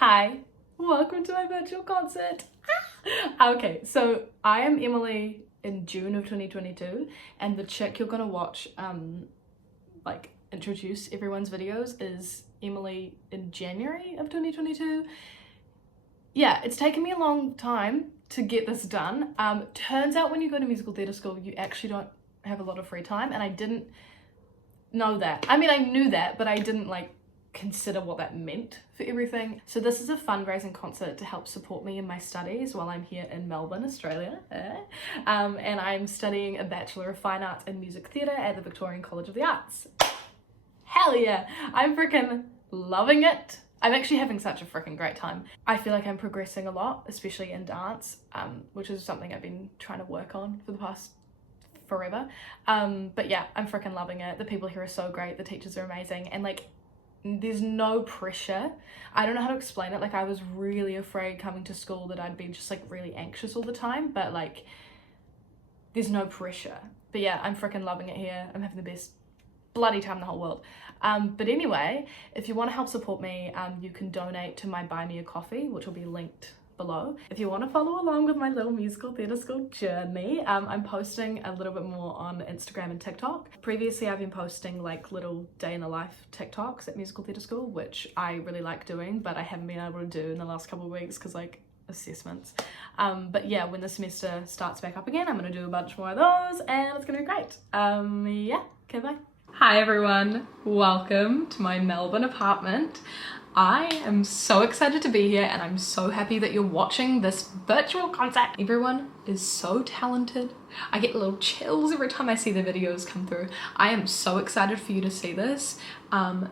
Hi, welcome to my virtual concert. Okay, so I am Emily in June of 2022, and the chick you're gonna watch like introduce everyone's videos is Emily in January of 2022. Yeah, it's taken me a long time to get this done. Turns out when you go to musical theatre school, you actually don't have a lot of free time, and I didn't know that. I mean, I knew that, but I didn't like consider what that meant for everything. So this is a fundraising concert to help support me in my studies while I'm here in Melbourne, Australia. And I'm studying a Bachelor of Fine Arts and Music Theatre at the Victorian College of the Arts. Hell yeah! I'm freaking loving it. I'm actually having such a freaking great time. I feel like I'm progressing a lot, especially in dance, which is something I've been trying to work on for the past forever. But yeah, I'm freaking loving it. The people here are so great, the teachers are amazing, and like there's no pressure. I don't know how to explain it. Like I was really afraid coming to school that I'd be just like really anxious all the time, but like there's no pressure. But yeah, I'm freaking loving it here. I'm having the best bloody time in the whole world. But anyway, if you want to help support me, you can donate to my Buy Me a Coffee, which will be linked below. If you want to follow along with my little musical theatre school journey, I'm posting a little bit more on Instagram and TikTok. Previously I've been posting like little day in the life TikToks at musical theatre school, which I really like doing, but I haven't been able to do in the last couple of weeks because like assessments. But yeah, when the semester starts back up again, I'm gonna do a bunch more of those and it's gonna be great. Yeah, okay, bye. Hi everyone, welcome to my Melbourne apartment. I am so excited to be here and I'm so happy that you're watching this virtual concert. Everyone is so talented. I get little chills every time I see the videos come through. I am so excited for you to see this.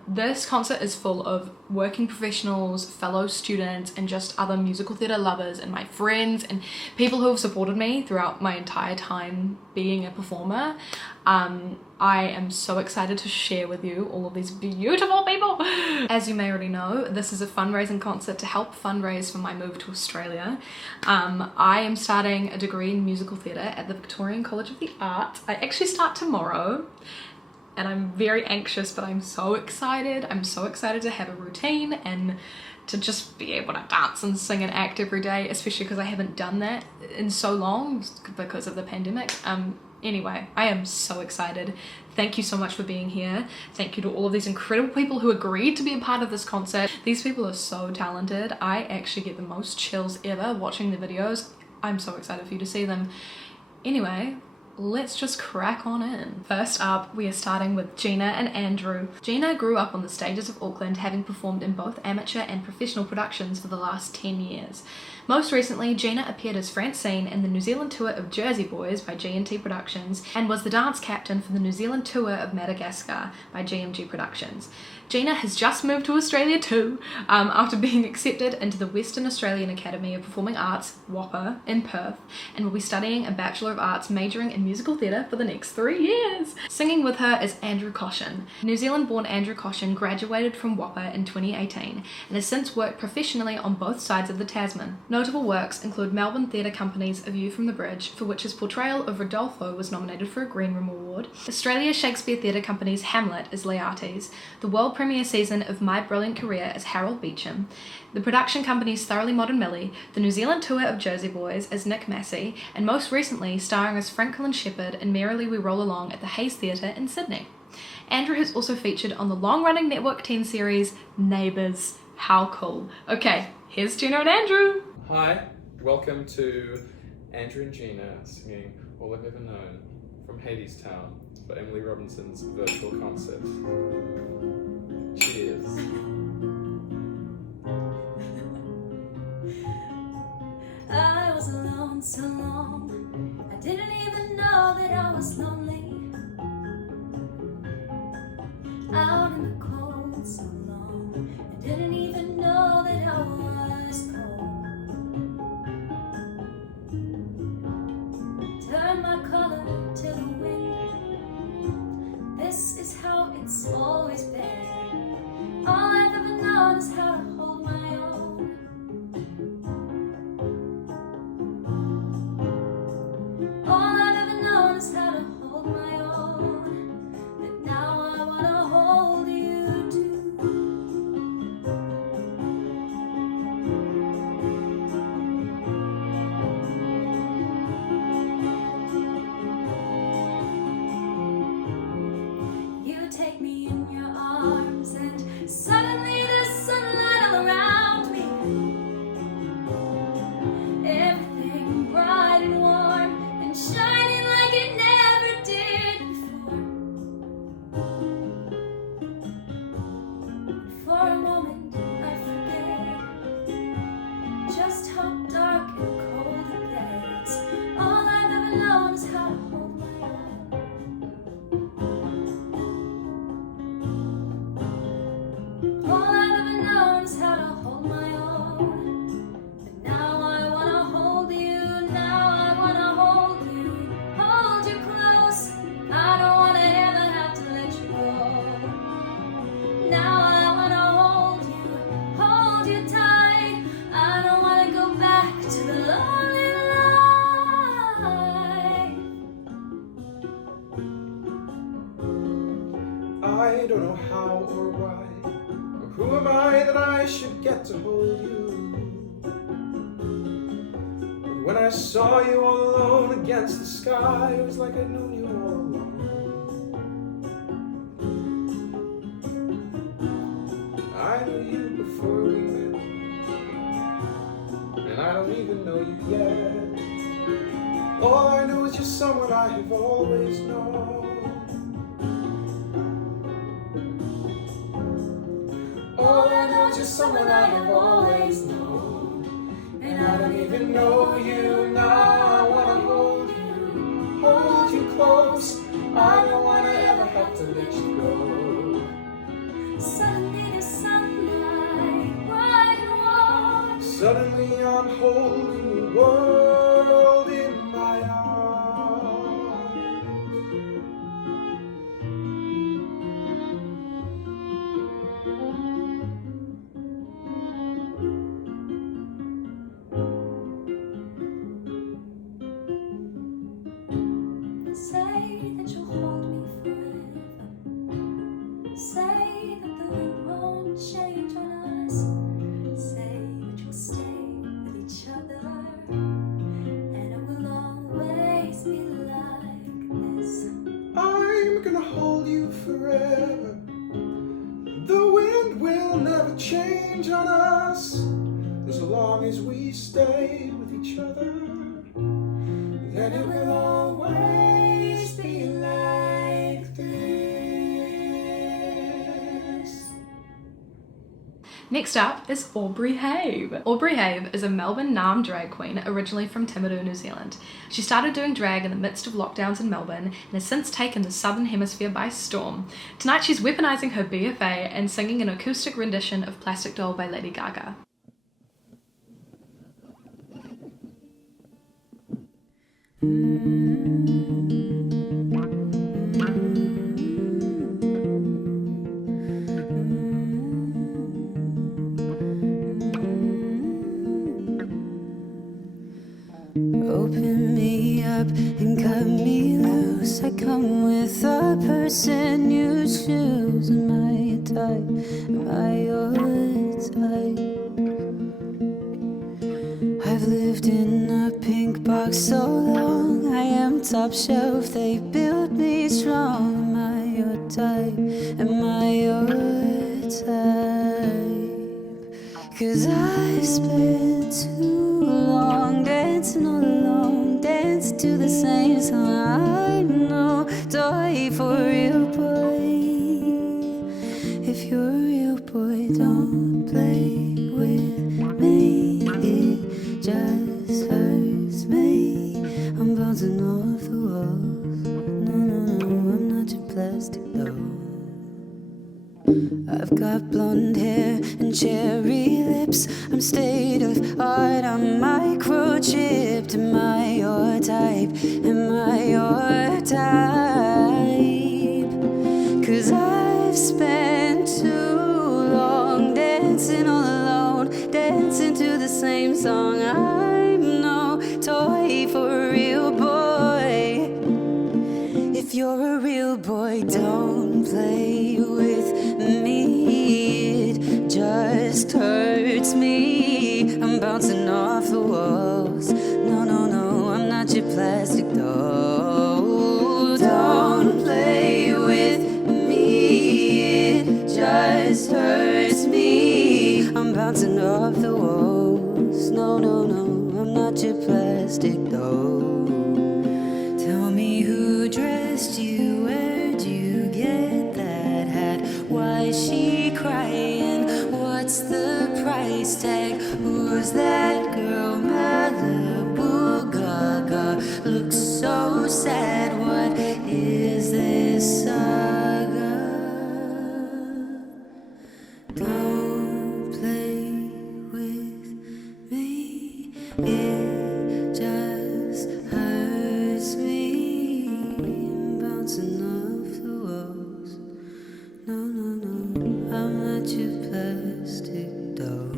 This concert is full of working professionals, fellow students, and just other musical theatre lovers and my friends and people who have supported me throughout my entire time being a performer. I am so excited to share with you all of these beautiful people. As you may already know, this is a fundraising concert to help fundraise for my move to Australia. I am starting a degree in musical theatre at the Victorian College of the Arts. I actually start tomorrow and I'm very anxious, but I'm so excited. I'm so excited to have a routine and to just be able to dance and sing and act every day, especially because I haven't done that in so long because of the pandemic. Anyway, I am so excited. Thank you so much for being here. Thank you to all of these incredible people who agreed to be a part of this concert. These people are so talented. I actually get the most chills ever watching the videos. I'm so excited for you to see them. Anyway, let's just crack on in. First up, we are starting with Gina and Andrew. Gina grew up on the stages of Auckland, having performed in both amateur and professional productions for the last 10 years. Most recently, Gina appeared as Francine in the New Zealand tour of Jersey Boys by G&T Productions and was the dance captain for the New Zealand tour of Madagascar by GMG Productions. Gina has just moved to Australia too, after being accepted into the Western Australian Academy of Performing Arts, WAPA, in Perth, and will be studying a Bachelor of Arts majoring in musical theatre for the next 3 years. Singing with her is Andrew Coshan. New Zealand-born Andrew Coshan graduated from WAPA in 2018 and has since worked professionally on both sides of the Tasman. Notable works include Melbourne Theatre Company's A View from the Bridge, for which his portrayal of Rodolfo was nominated for a Green Room Award, Australia Shakespeare Theatre Company's Hamlet as Laertes, the world premiere season of My Brilliant Career as Harold Beecham, the production company's Thoroughly Modern Millie, the New Zealand tour of Jersey Boys as Nick Massey, and most recently starring as Franklin Shepherd in Merrily We Roll Along at the Hayes Theatre in Sydney. Andrew has also featured on the long-running Network 10 series Neighbours. How cool. Okay, here's Gina and Andrew. Hi, welcome to Andrew and Gina singing All I've Ever Known from Hadestown for Emily Robinson's virtual concert. Cheers. I was alone so long, I didn't even know that I was lonely. Out in the cold so long, I didn't even know that I was cold. Turn my collar to the wind, this is how it's always been. All I've ever known is how to hold my own. All I've ever known is how to hold how or why, or who am I that I should get to hold you? And when I saw you all alone against the sky, it was like I'd known you all along. I knew you before we met, and I don't even know you yet. All I know is you're someone I have always known. All I know is you're someone I have always known. And I don't even know you now. I wanna hold you close. I don't wanna ever have to let you go. Suddenly the sunlight, bright and warm. Suddenly I'm holding the world in my arms. Say that you'll hold me forever. Say that the wind won't change on us. Say that you'll stay with each other, and it will always be like this. I'm gonna hold you forever. The wind will never change on us. As long as we stay with each other, then it will always be like this. Next up is Aubrey Haive. Aubrey Haive is a Melbourne Naarm drag queen originally from Timaru, New Zealand. She started doing drag in the midst of lockdowns in Melbourne and has since taken the Southern Hemisphere by storm. Tonight she's weaponising her BFA and singing an acoustic rendition of Plastic Doll by Lady Gaga. Open me up and cut me loose. I come with the person you choose. Am I your type? Am I your type? I've lived in a pink box so long. I am top shelf, they built me strong. Am I your type? Am I your type? 'Cause I've spent too long dancing all alone, dancing to the same song. I'm no toy for a real boy. If you're a real boy, don't play with me. It just hurts me. I'm bouncing off the walls. No, no, no, I'm not your plastic doll. I've got blonde hair and cherry lips. I'm state of art, I'm microchipped. Am I your type? Am I your type? 'Cause I've spent too long dancing all alone, dancing to the same song. I'm no toy for a real boy. If you're a real boy, don't play with me. It just hurts me. I'm bouncing off the walls. No, no, no, I'm not your plastic doll. Don't play with me. It just hurts me. I'm bouncing off the walls. No, no, no, I'm not your plastic doll. Tell me who dressed you, where'd you get that hat? Why is she crying? What's the price tag? Who's that girl? Malibu Gaga looks so sad. What is this saga? Don't play with me. It just hurts me. I'm bouncing off the walls. No, no, no, I'm not your plastic doll.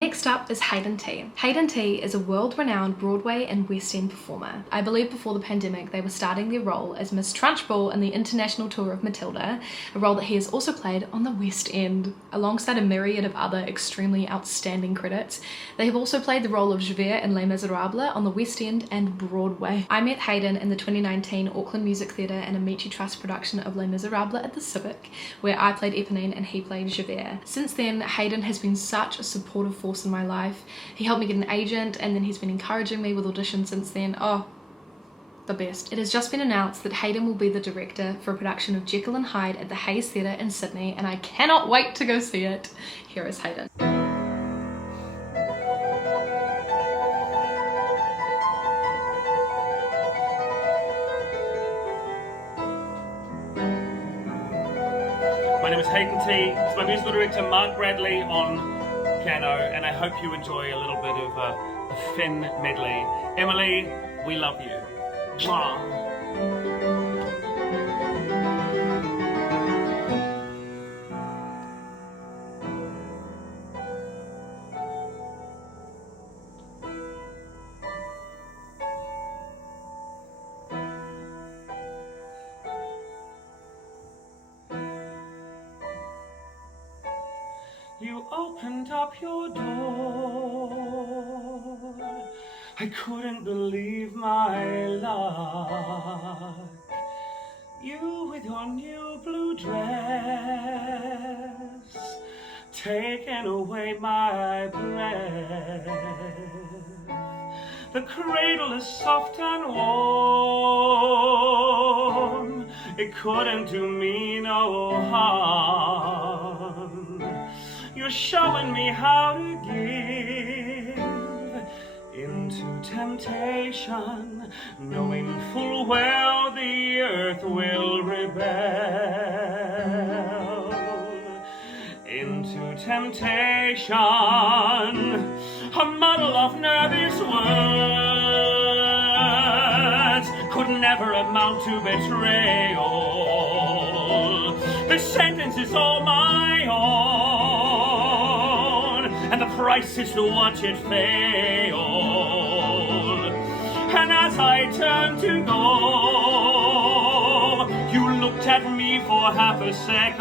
Next up is Hayden T. Hayden T is a world-renowned Broadway and West End performer. I believe before the pandemic they were starting their role as Miss Trunchbull in the international tour of Matilda, a role that he has also played on the West End. Alongside a myriad of other extremely outstanding credits, they have also played the role of Javert in Les Miserables on the West End and Broadway. I met Hayden in the 2019 Auckland Music Theatre and Amici Trust production of Les Miserables at the Civic, where I played Eponine and he played Javert. Since then, Hayden has been such a supportive force in my life. He helped me get an agent, and then he's been encouraging me with auditions since then. Oh, the best. It has just been announced that Hayden will be the director for a production of Jekyll and Hyde at the Hayes Theatre in Sydney, and I cannot wait to go see it. Here is Hayden. My name is Hayden T. It's my musical director Mark Bradley on piano, and I hope you enjoy a little bit of a Finn medley. Emily, we love you. Mwah. You opened up your door. I couldn't believe my luck. You with your new blue dress, taking away my breath. The cradle is soft and warm. It couldn't do me no harm. You're showing me how to give into temptation, knowing full well the earth will rebel. Into temptation, a muddle of nervous words could never amount to betrayal. The sentence is all my own, and the price is to watch it fail. And as I turned to go, you looked at me for half a second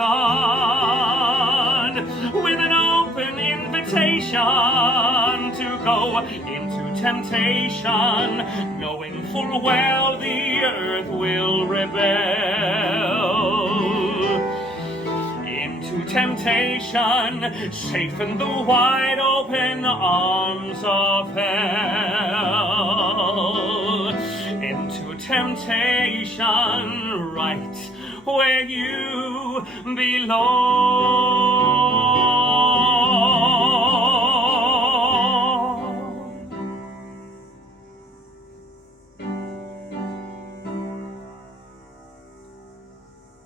with an open invitation to go into temptation, knowing full well the earth will rebel. Temptation, safe in the wide open arms of hell. Into temptation, right where you belong.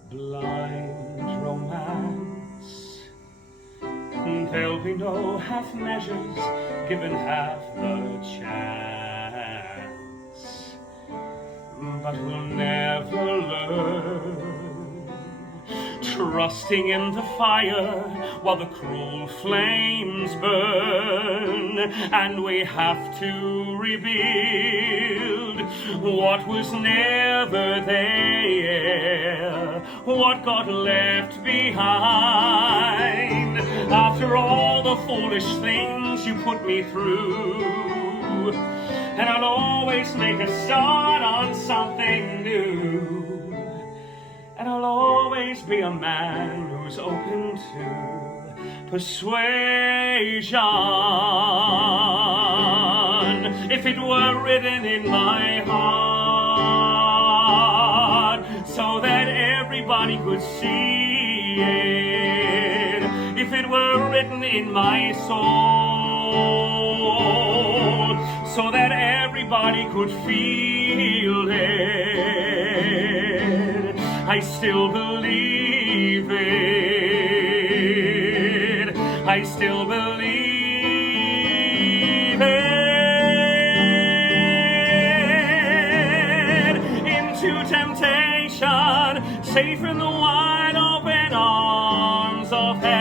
Blind romance, there'll be no half measures given half the chance, but we'll never learn, trusting in the fire while the cruel flames burn, and we have to rebuild what was never there, what got left behind. After all the foolish things you put me through, and I'll always make a start on something new, and I'll always be a man who's open to persuasion. If it were written in my heart so that everybody could see it, if it were written in my soul so that everybody could feel it, I still believe it, I still believe it. Into temptation, safe in the wide open arms of hell.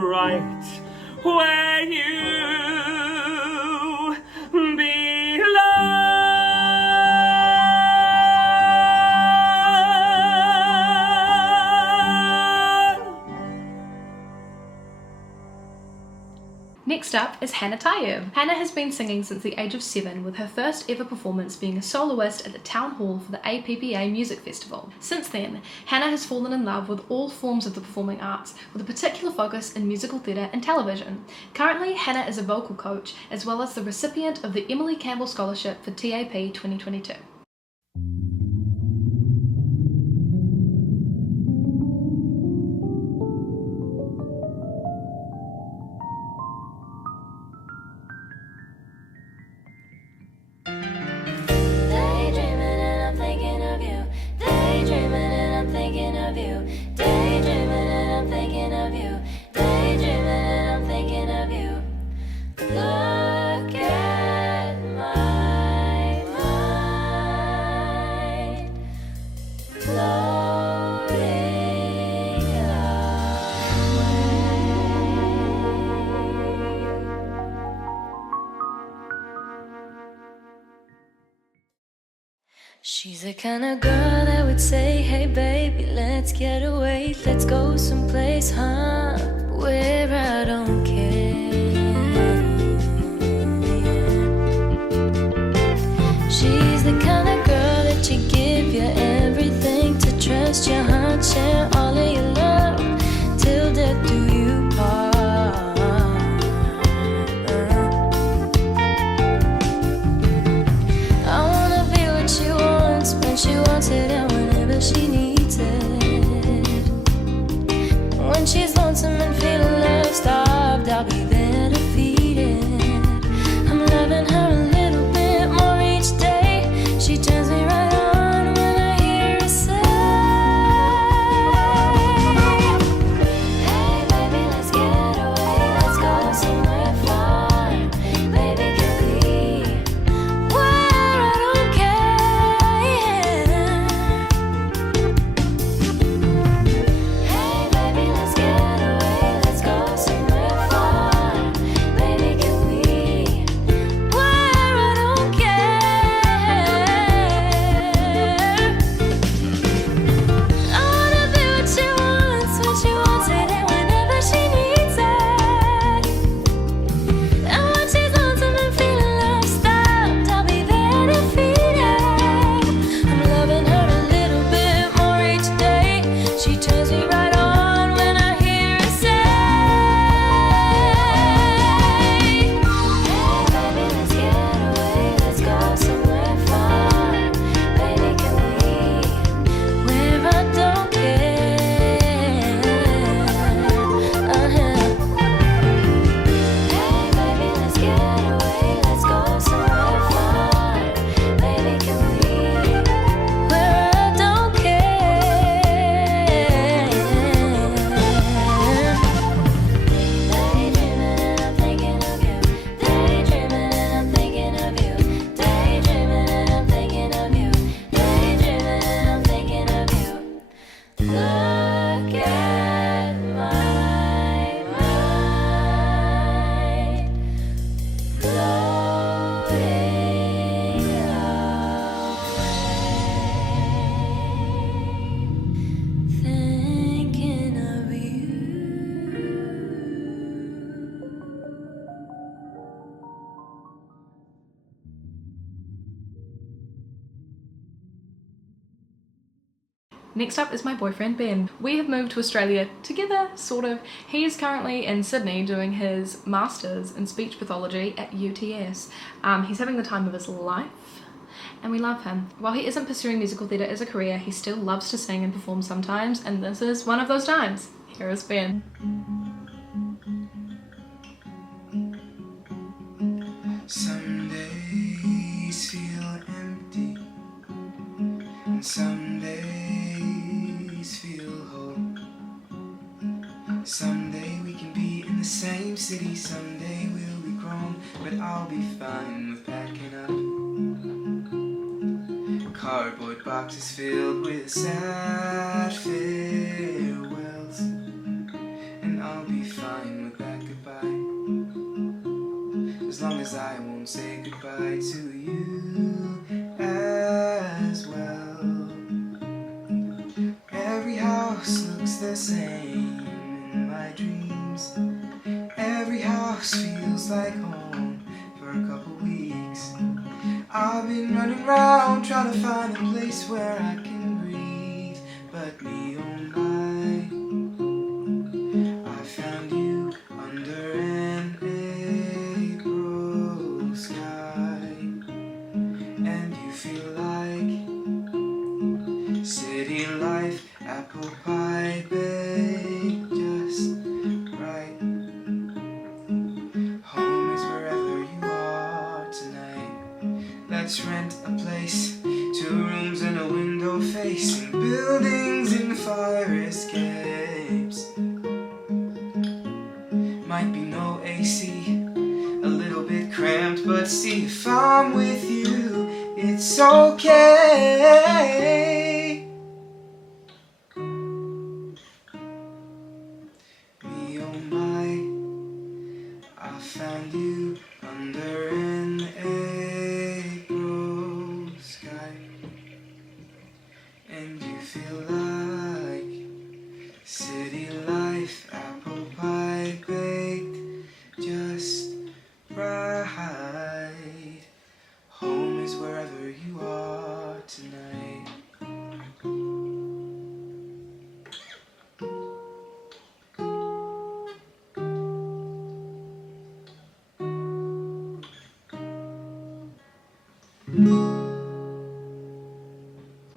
right where you belong. Next up is Hanah Tayeb. Hanah has been singing since the age of 7, with her first ever performance being a soloist at the Town Hall for the APPA Music Festival. Since then, Hanah has fallen in love with all forms of the performing arts, with a particular focus in musical theatre and television. Currently, Hanah is a vocal coach, as well as the recipient of the Emily Campbell Scholarship for TAP 2022. She's the kind of girl that would say, hey baby, let's get away, let's go someplace, huh, where I don't care. She's the kind of girl that you give you everything, to trust your heart, share all of your love, till death do you part. She wants it and whenever she needs it. When she's lonesome and feeling love starved, I'll be there to feed it. I'm loving her a little bit more each day. She turns me right on when I hear her say, hey baby, let's get away, let's go somewhere far. Baby, can we, where I don't care. Hey baby, let's get away, let's go somewhere far. Baby, can we, where I don't care. I wanna be what she wants, when she wants it, and whenever she needs it. And when she's lonesome and feeling love stopped, I'll be there to feed it. I'm loving her a little bit more each day. She turns me right on when I hear her say, hey baby, let's get away, let's go somewhere far. Baby, can we, where I don't care. Hey baby, let's get away, let's go somewhere far. Baby, can we, where I don't care. Daydreaming and I'm thinking of you. Daydreaming and I'm thinking of you. Daydreaming and I'm thinking of you. Daydreaming and I'm thinking of you. Look at my mind floating away, thinking of you. Next up is my boyfriend Ben. We have moved to Australia together, sort of. He is currently in Sydney doing his Masters in Speech Pathology at UTS. He's having the time of his life, and we love him. While he isn't pursuing musical theatre as a career, he still loves to sing and perform sometimes, and this is one of those times. Here is Ben. Some days feel empty, and some days feel whole. Someday we can be in the same city, someday we'll be grown, but I'll be fine with packing up. Cardboard boxes filled with sad farewells, and I'll be fine 'cause I won't say goodbye to you as well. Every house looks the same in my dreams. Every house feels like home for a couple weeks. I've been running around trying to find a place where I can breathe, but me oh my, I found you under an April sky, and you feel like city life, apple pie baked just right. Home is wherever you are tonight. Let's rent a place, 2 rooms and a window facing buildings and fire escapes. Might be no AC, a little bit cramped, but see, if I'm with you, it's okay. Me oh my, I found you under an April sky, and you feel like city life, apple pie baked just right. Home is wherever you are tonight.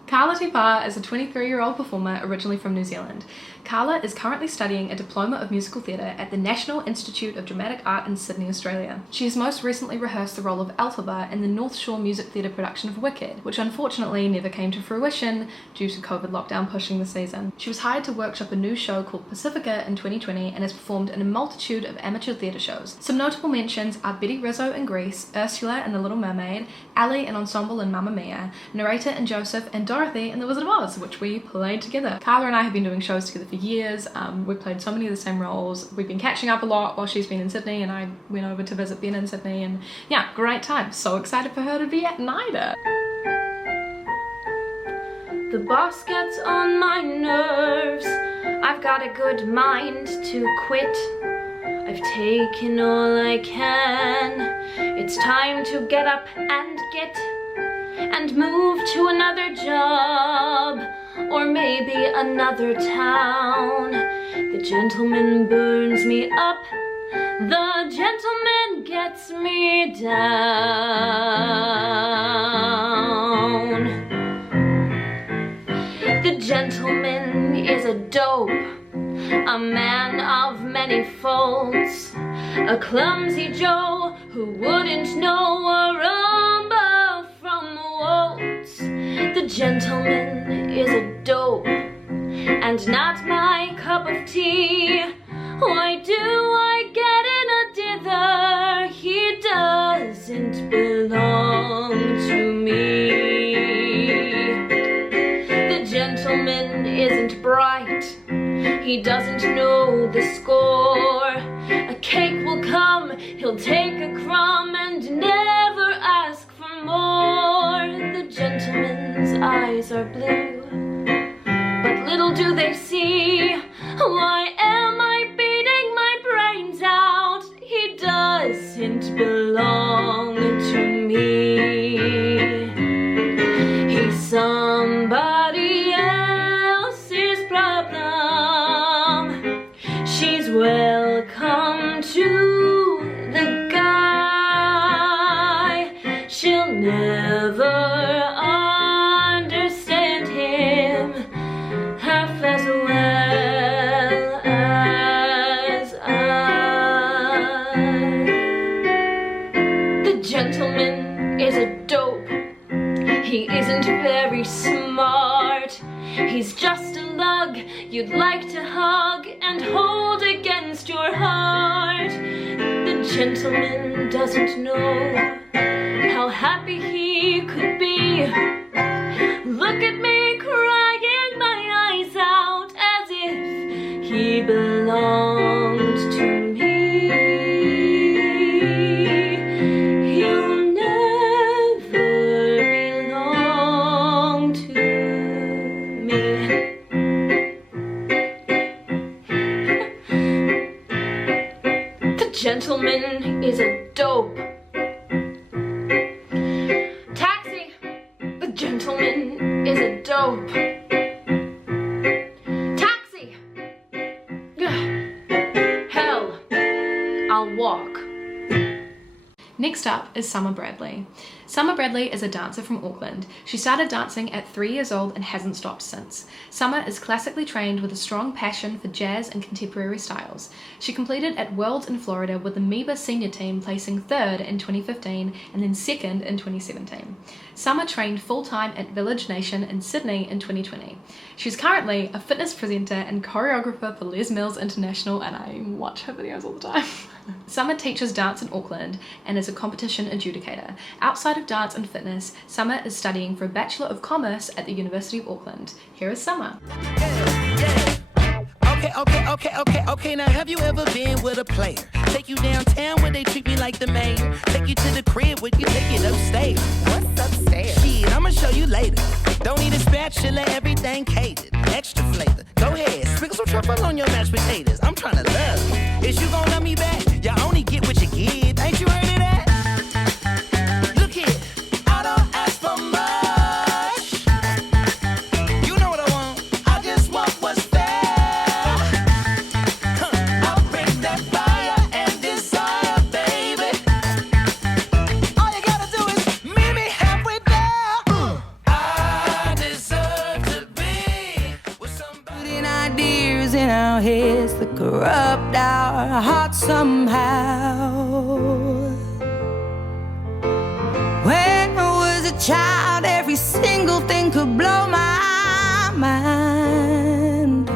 Carla Te Paa is a 23-year-old performer originally from New Zealand. Carla is currently studying a Diploma of Musical Theatre at the National Institute of Dramatic Art in Sydney, Australia. She has most recently rehearsed the role of Elphaba in the North Shore Music Theatre production of Wicked, which unfortunately never came to fruition due to COVID lockdown pushing the season. She was hired to workshop a new show called Pacifica in 2020 and has performed in a multitude of amateur theatre shows. Some notable mentions are Betty Rizzo in Grease, Ursula in The Little Mermaid, Ali and Ensemble in Mamma Mia, Narrator and Joseph, and Dorothy in The Wizard of Oz, which we played together. Carla and I have been doing shows together for years. We've played so many of the same roles. We've been catching up a lot while she's been in Sydney, and I went over to visit Ben in Sydney, and yeah, great time. So excited for her to be at NIDA. The boss gets on my nerves. I've got a good mind to quit. I've taken all I can. It's time to get up and get and move to another job, or maybe another town. The gentleman burns me up, the gentleman gets me down. The gentleman is a dope, a man of many faults, a clumsy Joe who wouldn't know a rumba from a waltz. The gentleman is a dope and not my cup of tea. Why do I get in a dither? He doesn't belong to me. The gentleman isn't bright, he doesn't know the score. A cake will come, he'll take a crumb and never ask for more. The gentleman's eyes are blue, but little do they see. Why am I beating my brains out? He doesn't belong to me. He's somebody else's problem. She's welcome to the guy. She'll never understand him half as well as I. The gentleman is a dope. He isn't very smart. He's just a lug you'd like to hug and hold against your heart. The gentleman doesn't know how happy he could be. Look at me crying my eyes out as if he belonged to me. gentleman is a dope. Taxi, the gentleman is a dope. Taxi, hell, I'll walk. Next up is Summer Bradley. Summer Bradley is a dancer from Auckland. She started dancing at 3 years old and hasn't stopped since. Summer is classically trained with a strong passion for jazz and contemporary styles. She competed at Worlds in Florida with the MEBA senior team, placing 3rd in 2015 and then 2nd in 2017. Summer trained full-time at Village Nation in Sydney in 2020. She's currently a fitness presenter and choreographer for Les Mills International, and I watch her videos all the time. Summer teaches dance in Auckland and is a competition adjudicator. Outside of dance and fitness, Summer is studying for a Bachelor of Commerce at the University of Auckland. Here is Summer. Okay, now have you ever been with a player? Take you downtown where they treat me like the mayor. Take you to the crib where you take it upstairs. What's upstairs? Shit, I'ma show you later. Don't need a spatula, everything catered. Extra flavor. Go ahead, sprinkle some truffle on your mashed potatoes. I'm tryna love you. Is you gon' love me back? You only get what you give. Ain't you heard of that? Look here, I don't ask for much. You know what I want. I just want what's fair. I'll bring that fire and desire, baby. All you gotta do is meet me halfway there. I deserve to be with somebody. Putting ideas in our heads that corrupt our hearts somehow. When I was a child, every single thing could blow my mind.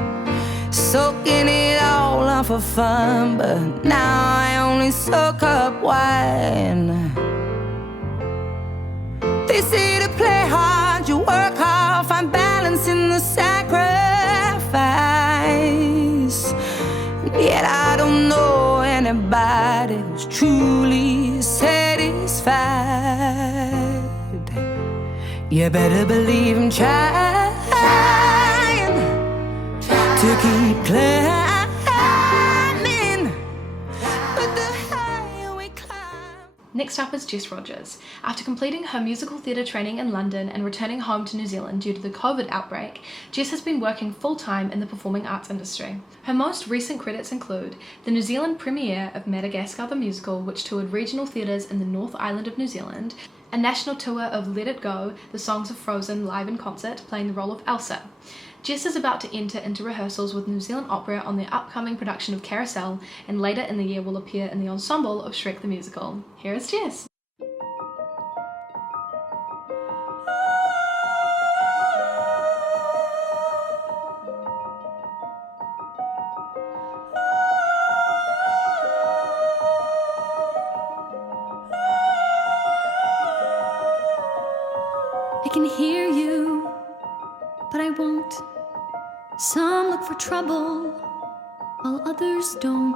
Soaking it all up for fun, but now I only soak up wine. They say to play hard, you work hard, find balance in the sacrifice. Yet I don't know anybody who's truly satisfied. You better believe I'm trying to keep climbing. But the higher we climb. Next up is Jess Rogers. After completing her musical theatre training in London and returning home to New Zealand due to the COVID outbreak, Jess has been working full-time in the performing arts industry. Her most recent credits include the New Zealand premiere of Madagascar the Musical, which toured regional theatres in the North Island of New Zealand, a national tour of Let It Go, the songs of Frozen live in concert, playing the role of Elsa. Jess is about to enter into rehearsals with New Zealand Opera on their upcoming production of Carousel, and later in the year will appear in the ensemble of Shrek the Musical. Here is Jess. I can hear you, but I won't. Some look for trouble, while others don't.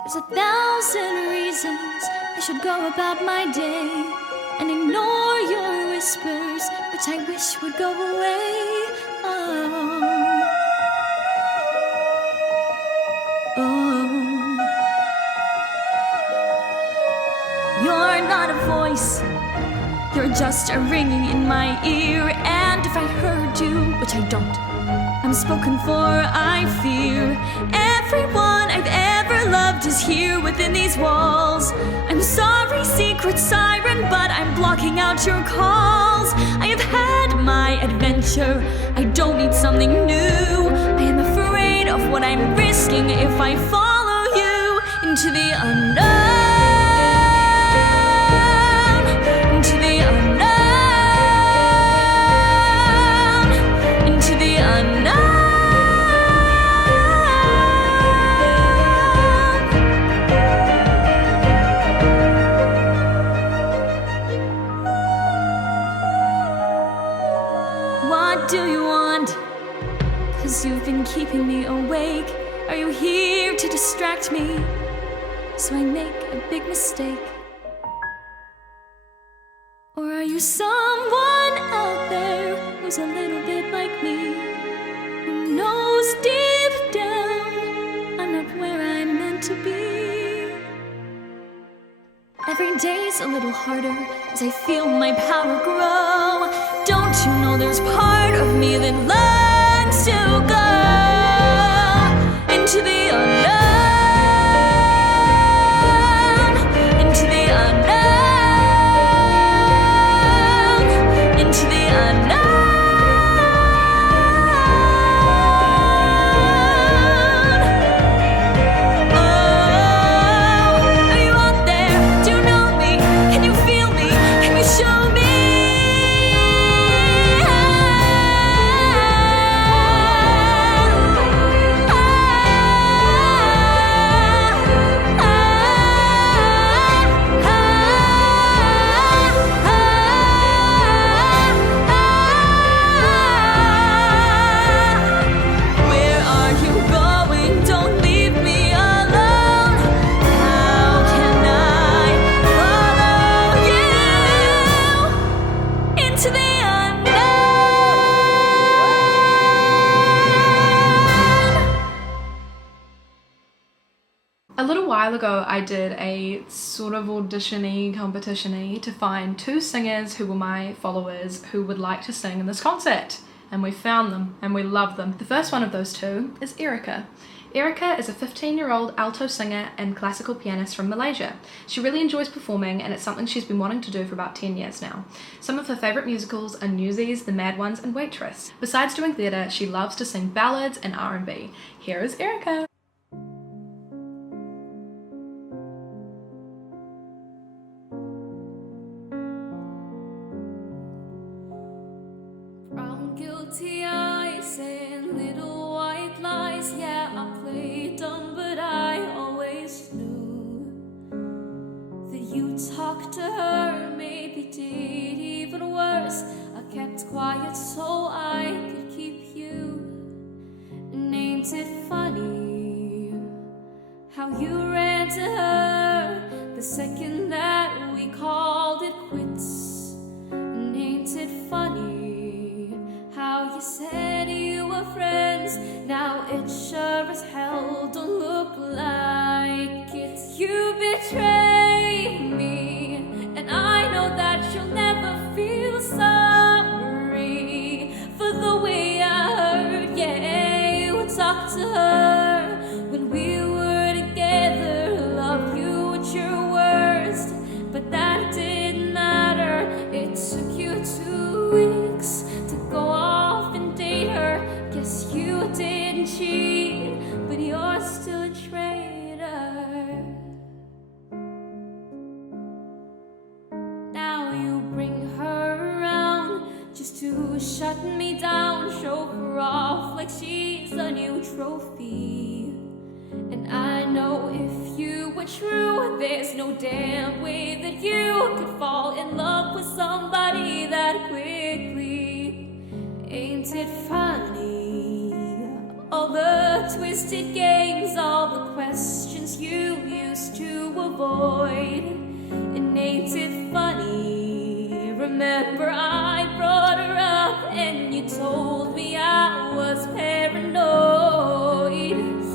There's 1,000 reasons I should go about my day and ignore your whispers, which I wish would go away. You're not a voice, you're just a ringing in my ear. And if I heard you, which I don't, I'm spoken for, I fear. Everyone I've ever loved is here within these walls. I'm sorry, secret siren, but I'm blocking out your calls. I have had my adventure, I don't need something new. I am afraid of what I'm risking if I follow you into the unknown. Into the unknown. Into the unknown. What do you want? 'Cause you've been keeping me awake. Are you here to distract me so I make a big mistake? Or are you someone out there who's a little bit like me, who knows deep down I'm not where I'm meant to be? days a little harder as I feel my power grow. Don't you know there's part of me that longs to go into the unknown, into the unknown, into the unknown. Ago I did a sort of audition-y, competition-y to find 2 singers who were my followers who would like to sing in this concert, and we found them and we love them. The first one of those 2 is Erika. Erika is a 15-year-old alto singer and classical pianist from Malaysia. She really enjoys performing, and it's something she's been wanting to do for about 10 years now. Some of her favourite musicals are Newsies, The Mad Ones and Waitress. Besides doing theatre, she loves to sing ballads and R&B. Here is Erika. Guilty eyes and little white lies. Yeah, I played dumb, but I always knew that you talked to her, maybe did even worse. I kept quiet so I could keep you. And ain't it funny how you ran to her the second that we called it quits? And ain't it funny how you said you were friends? Now it sure as hell don't look like it. You betrayed me, and I know that you'll never feel sorry for the way I heard. Yeah, you talked to her when we were together. Love you at your worst, but that didn't matter. It took you 2 weeks to go off and date her. Guess you didn't cheat, but you're still a traitor. Now you bring her around just to shut me down, show her off like she's a new trophy. And I know if you were true, there's no damn way that you could fall in love with somebody that quickly. Ain't it funny, all the twisted games, all the questions you used to avoid? And ain't it funny, remember I brought her up and you told me I was paranoid.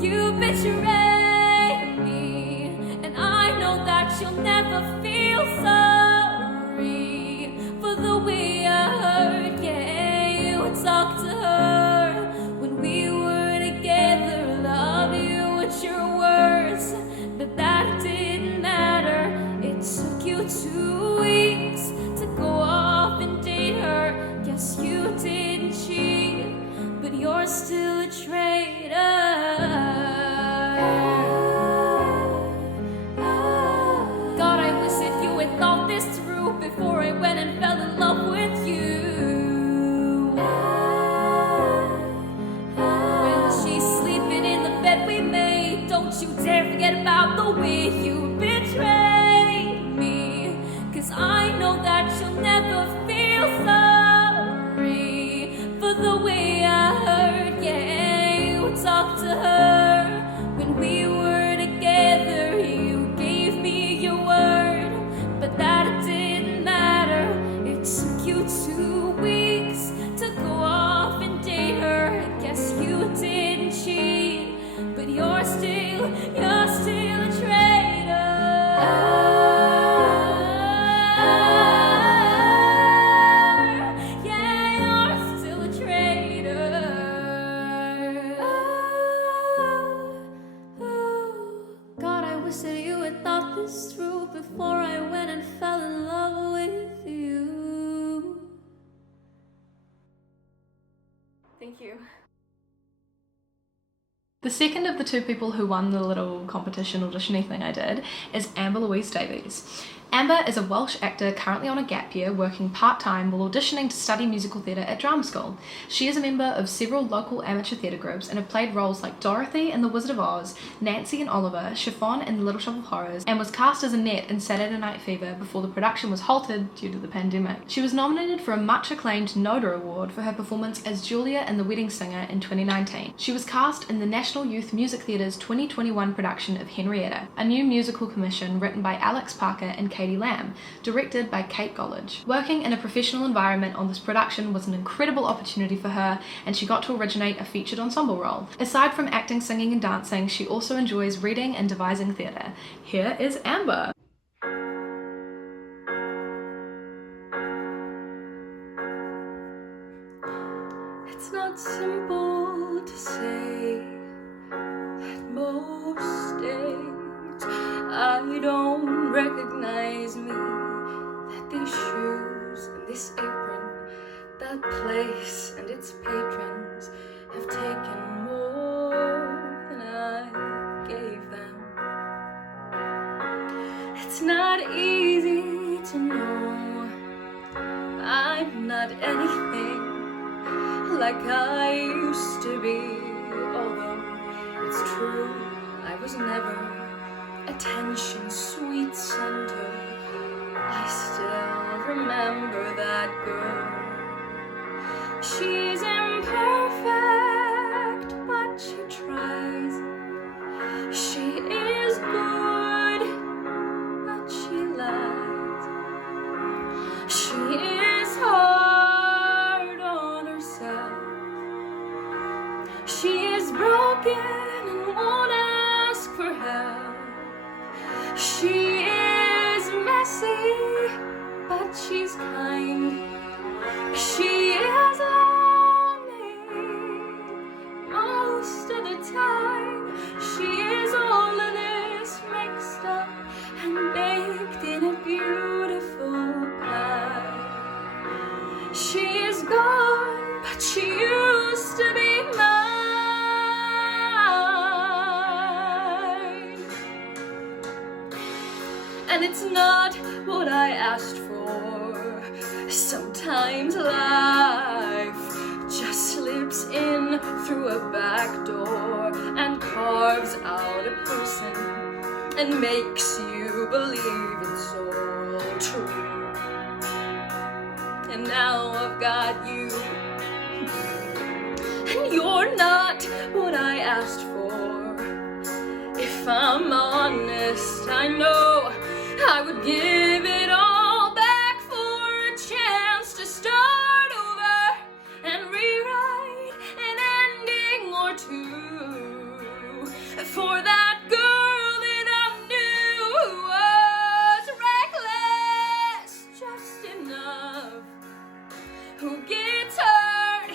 You betrayed me, and I know that you'll never feel sorry for the way I heard. Yeah, you talked to her when we were together. Love you at your worst, but that didn't matter. It took you 2 weeks to go off and date her. Guess you didn't cheat, but you're still a traitor. God, I wish that you had thought this through before I went and fell in love with you. When she's sleeping in the bed we made, don't you dare forget about the way you betrayed me. 'Cause I know that you'll never feel sorry for the way I heard. Yeah, you talked to her when we were together. You gave me your word, but that didn't matter. It took you 2 weeks to go off and date her. Guess you didn't cheat, but you're still a traitor. wish that you had thought this through before I went and fell in love with you. Thank you. The second of the two people who won the little competition audition-y thing I did is Louise Davies. Amber is a Welsh actor currently on a gap year working part-time while auditioning to study musical theatre at drama school. She is a member of several local amateur theatre groups and have played roles like Dorothy in The Wizard of Oz, Nancy and Oliver, Chiffon in The Little Shop of Horrors, and was cast as Annette in Saturday Night Fever before the production was halted due to the pandemic. She was nominated for a much-acclaimed Noda Award for her performance as Julia in The Wedding Singer in 2019. She was cast in the National Youth Music Theatre's 2021 production of Henrietta, a new musical commission written by Alex Parker and Katie Lamb, directed by Kate Gollidge. Working in a professional environment on this production was an incredible opportunity for her, and she got to originate a featured ensemble role. Aside from acting, singing and dancing, she also enjoys reading and devising theatre. Here is Amber. It's not simple to say that most days I don't recognize me, that these shoes and this apron, that place and its patrons have taken more than I gave them. It's not easy to know I'm not anything like I used to be, although it's true I was never attention sweet center. I still remember that girl. She's imperfect, but she tries. She is good, but she lies. She is hard on herself. She is broken and won't ask for help. She is messy, but she's kind. She is lonely most of the time. She is all of this mixed up and baked in a beautiful pie. She is gone, but she used to be mine. And it's not what I asked for. Sometimes life just slips in through a back door and carves out a person and makes you believe it's all true. And now I've got you, and you're not what I asked for. If I'm honest, I know I would give it all back for a chance to start over and rewrite an ending or two for that girl that I knew was reckless just enough, who gets hurt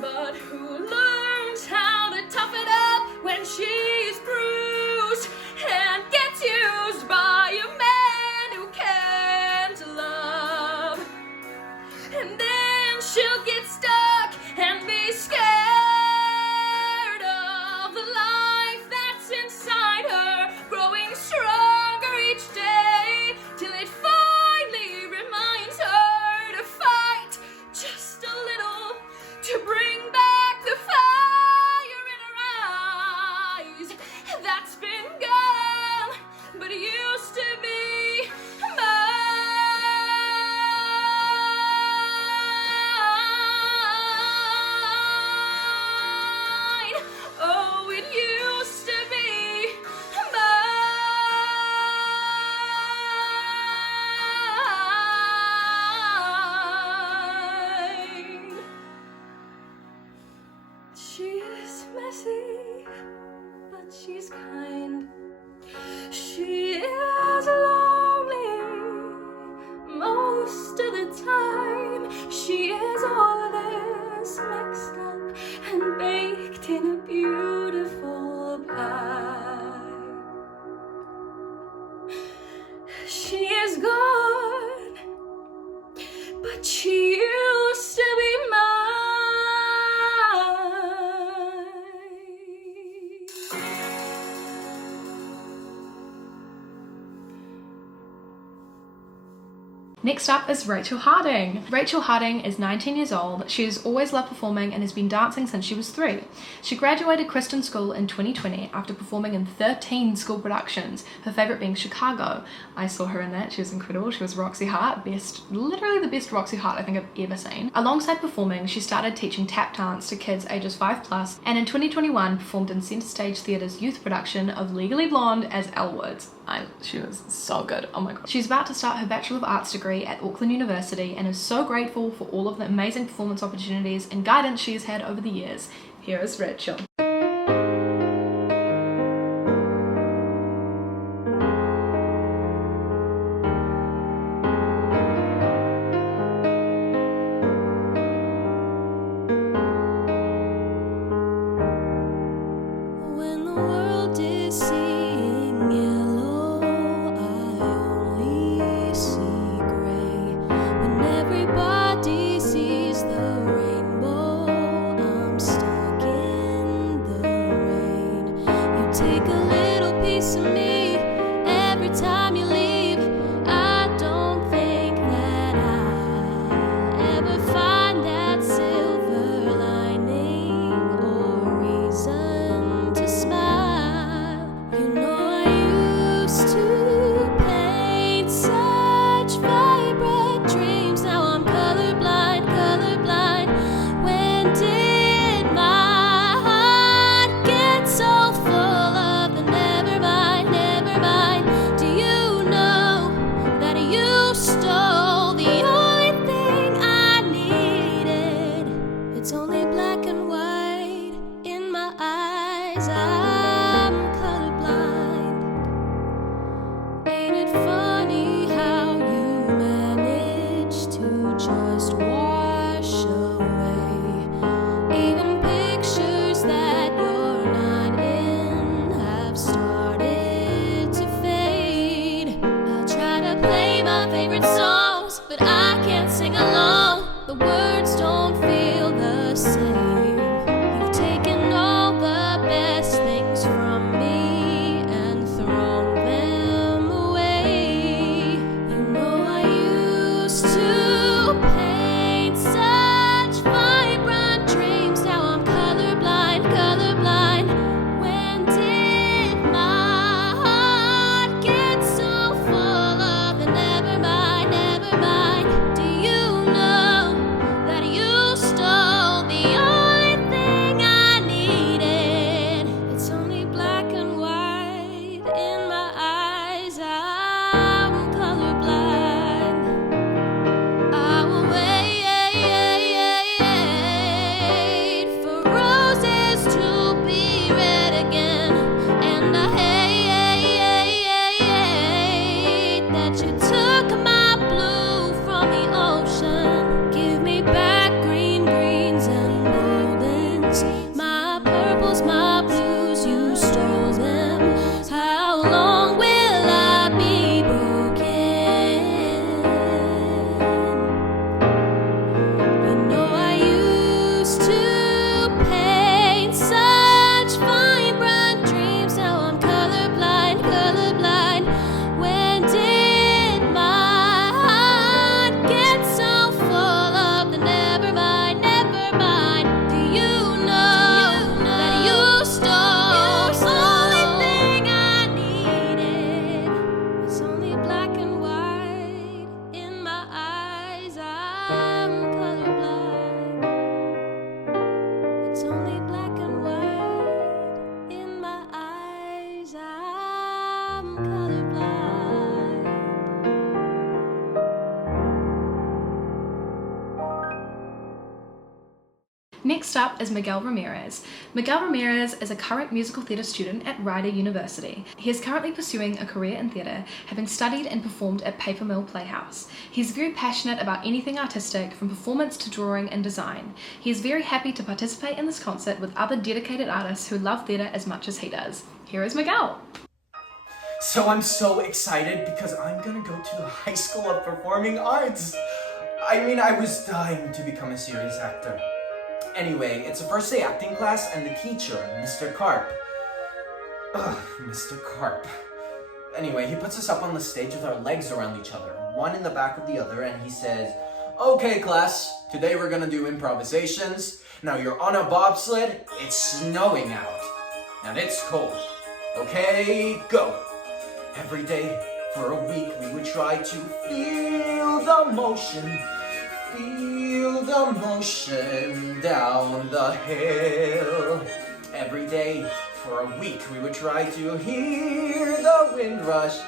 but who learns how to tough it up when she's bruised and gets used by a man. Next up is Rachel Harding. Rachel Harding is 19 years old. She has always loved performing and has been dancing since she was 3. She graduated Kristen School in 2020 after performing in 13 school productions, her favourite being Chicago. I saw her in that, she was incredible. She was Roxy Hart, literally the best Roxy Hart I think I've ever seen. Alongside performing, she started teaching tap dance to kids ages 5+, and in 2021 performed in Centre Stage Theatre's youth production of Legally Blonde as Elle Woods. She was so good, oh my god. She's about to start her Bachelor of Arts degree at Auckland University and is so grateful for all of the amazing performance opportunities and guidance she has had over the years. Here is Rachel. When the world is seeing yellow, I only see gray. When everybody sees the rainbow, I'm stuck in the rain. You take a little piece of me every time you leave. I don't think that I'll ever find that silver lining or reason to smile. You know I used to paint such vibrant dreams. Now I'm colorblind, colorblind. When did my heart get so full of the never mind, never mind? Do you know that you stole the only thing I needed? It's only black and white in my eyes. I'm colorblind. Ain't it funny how you manage to just wash away even pictures that you're not in have started to fade. I try to play my favorite songs, but I can't sing along. The words don't feel the same. You've taken all the best things from me and thrown them away. You know I used to paint such vibrant dreams. Now I'm colorblind, colorblind. When did my heart get so full of the never mind, never mind? Do you know that you stole the only thing I needed? It's only black and white in my eyes. I'm colorblind. I will wait for roses to be red again, and I hate that you took my blue from the ocean. Give me back green greens and goldens, my purples, my blues, you stole them. How long will I be broken? You know I used to paint such vibrant dreams. Now I'm colorblind, colorblind. When did my heart get so full of the never mind, never mind? Do you know that you stole the only thing I needed? It's only black and white in my eyes. I'm colorblind. It's only black and white in my eyes. I'm colorblind. Next up is Miguel Ramirez. Miguel Ramirez is a current musical theatre student at Rider University. He is currently pursuing a career in theatre, having studied and performed at Paper Mill Playhouse. He's very passionate about anything artistic, from performance to drawing and design. He is very happy to participate in this concert with other dedicated artists who love theatre as much as he does. Here is Miguel. So I'm so excited because I'm gonna go to the High School of Performing Arts. I mean, I was dying to become a serious actor. Anyway, it's a first day acting class and the teacher, Mr. Carp. Ugh, Mr. Carp. Anyway, he puts us up on the stage with our legs around each other, one in the back of the other, and he says, "Okay, class, today we're gonna do improvisations. Now you're on a bobsled, it's snowing out, and it's cold. Okay, go." Every day for a week we would try to feel the motion down the hill. Every day for a week we would try to hear the wind rush,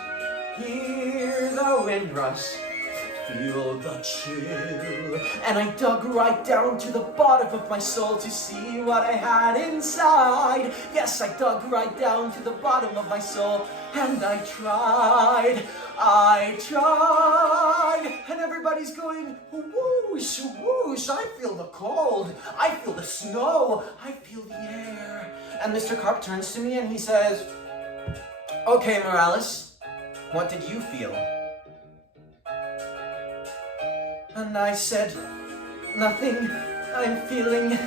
feel the chill. And I dug right down to the bottom of my soul to see what I had inside. Yes, I dug right down to the bottom of my soul, and I tried. And everybody's going, whoosh, whoosh, I feel the cold, I feel the snow, I feel the air. And Mr. Carp turns to me and he says, "Okay, Morales, what did you feel?" And I said, "Nothing, I'm feeling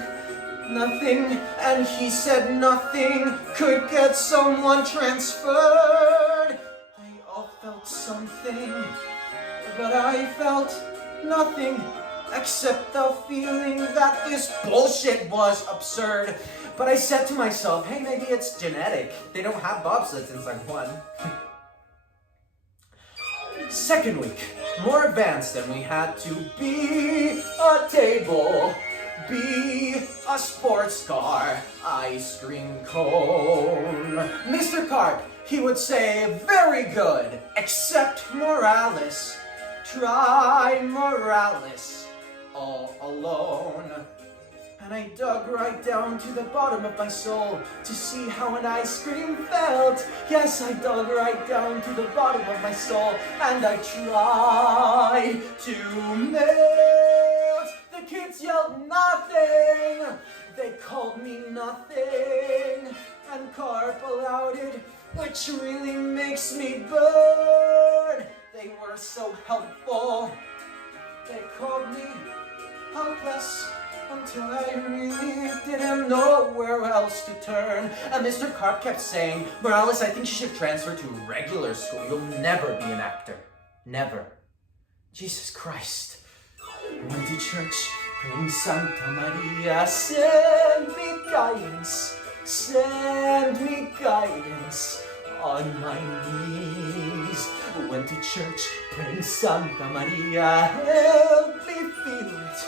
nothing." And he said, "Nothing could get someone transferred. They all felt something, but I felt nothing except the feeling that this bullshit was absurd." But I said to myself, hey, maybe it's genetic. They don't have bobsleds since I'm 1. Second week, more advanced, and we had to be a table, be a sports car, ice cream cone. Mr. Carp, he would say, "Very good, except Morales. Try Morales all alone." And I dug right down to the bottom of my soul to see how an ice cream felt. Yes, I dug right down to the bottom of my soul, and I tried to melt. The kids yelled nothing. They called me nothing. And Carp allowed it, which really makes me burn. They were so helpful. They called me helpless until I really didn't know where else to turn. And Mr. Carp kept saying, "Morales, I think you should transfer to regular school. You'll never be an actor. Never." Jesus Christ. Went to church, praying Santa Maria, send me guidance on my knees. Went to church, praying Santa Maria, help me feel it.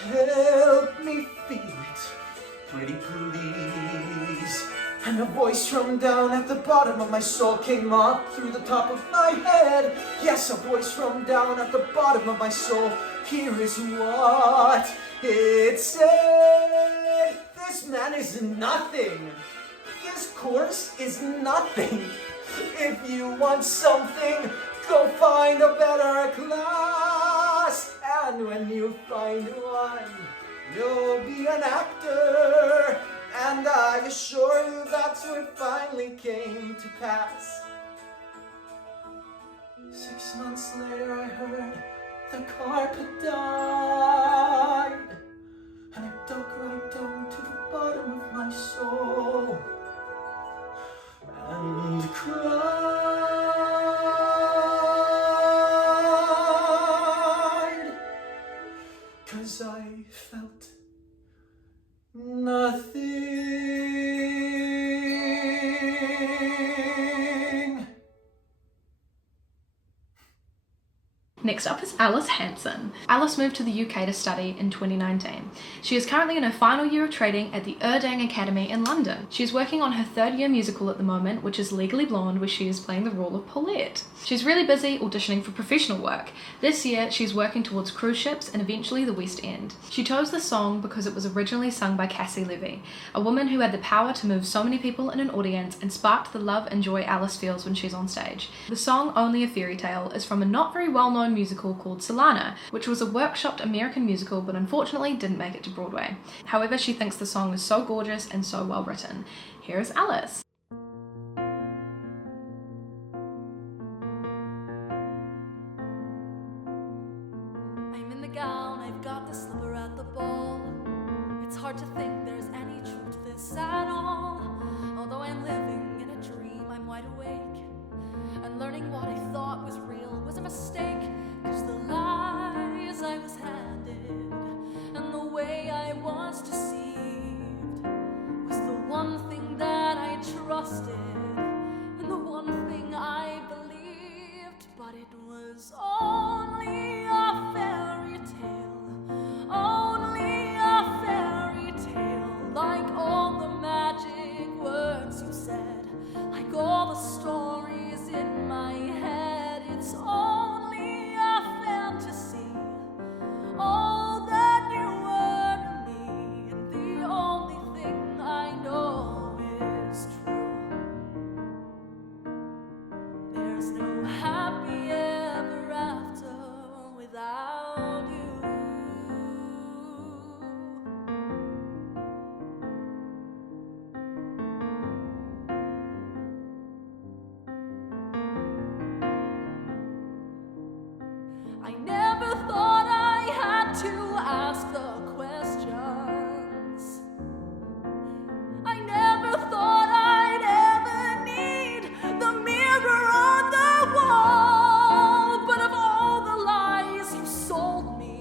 Help me feel it, pretty please. And a voice from down at the bottom of my soul came up through the top of my head. Yes, a voice from down at the bottom of my soul. Here is what it said. This man is nothing. This course is nothing. If you want something, go find a better class. And when you find one, you'll be an actor. And I assure you that's what finally came to pass. 6 months later I heard the Carp had died. And I dug right down to the bottom of my soul and cried, 'cause I felt nothing. Next up is Alice Hansen. Alice moved to the UK to study in 2019. She is currently in her final year of training at the Erdang Academy in London. She is working on her 3rd year musical at the moment, which is Legally Blonde, where she is playing the role of Paulette. She's really busy auditioning for professional work. This year, she's working towards cruise ships and eventually the West End. She chose this song because it was originally sung by Cassie Levy, a woman who had the power to move so many people in an audience and sparked the love and joy Alice feels when she's on stage. The song Only a Fairy Tale is from a not very well-known musical called Solana, which was a workshopped American musical but unfortunately didn't make it to Broadway. However, she thinks the song is so gorgeous and so well written. Here's Alice. I'm in the gown, I've got the slipper at the ball. It's hard to think there's any truth to this at all. Although I'm living in a dream, I'm wide awake. learning what I thought was real was a mistake, 'cause the lies I was handed and the way I was deceived was the one thing that I trusted and the one thing I believed. But it was only a fairy tale, only a fairy tale, like all the magic words you said, like all the stories in my head. It's only a fantasy, all that you were to me, and the only thing I know is true. There's no happy ever after without you. I never thought I had to ask the questions. I never thought I'd ever need the mirror on the wall. But of all the lies you sold me,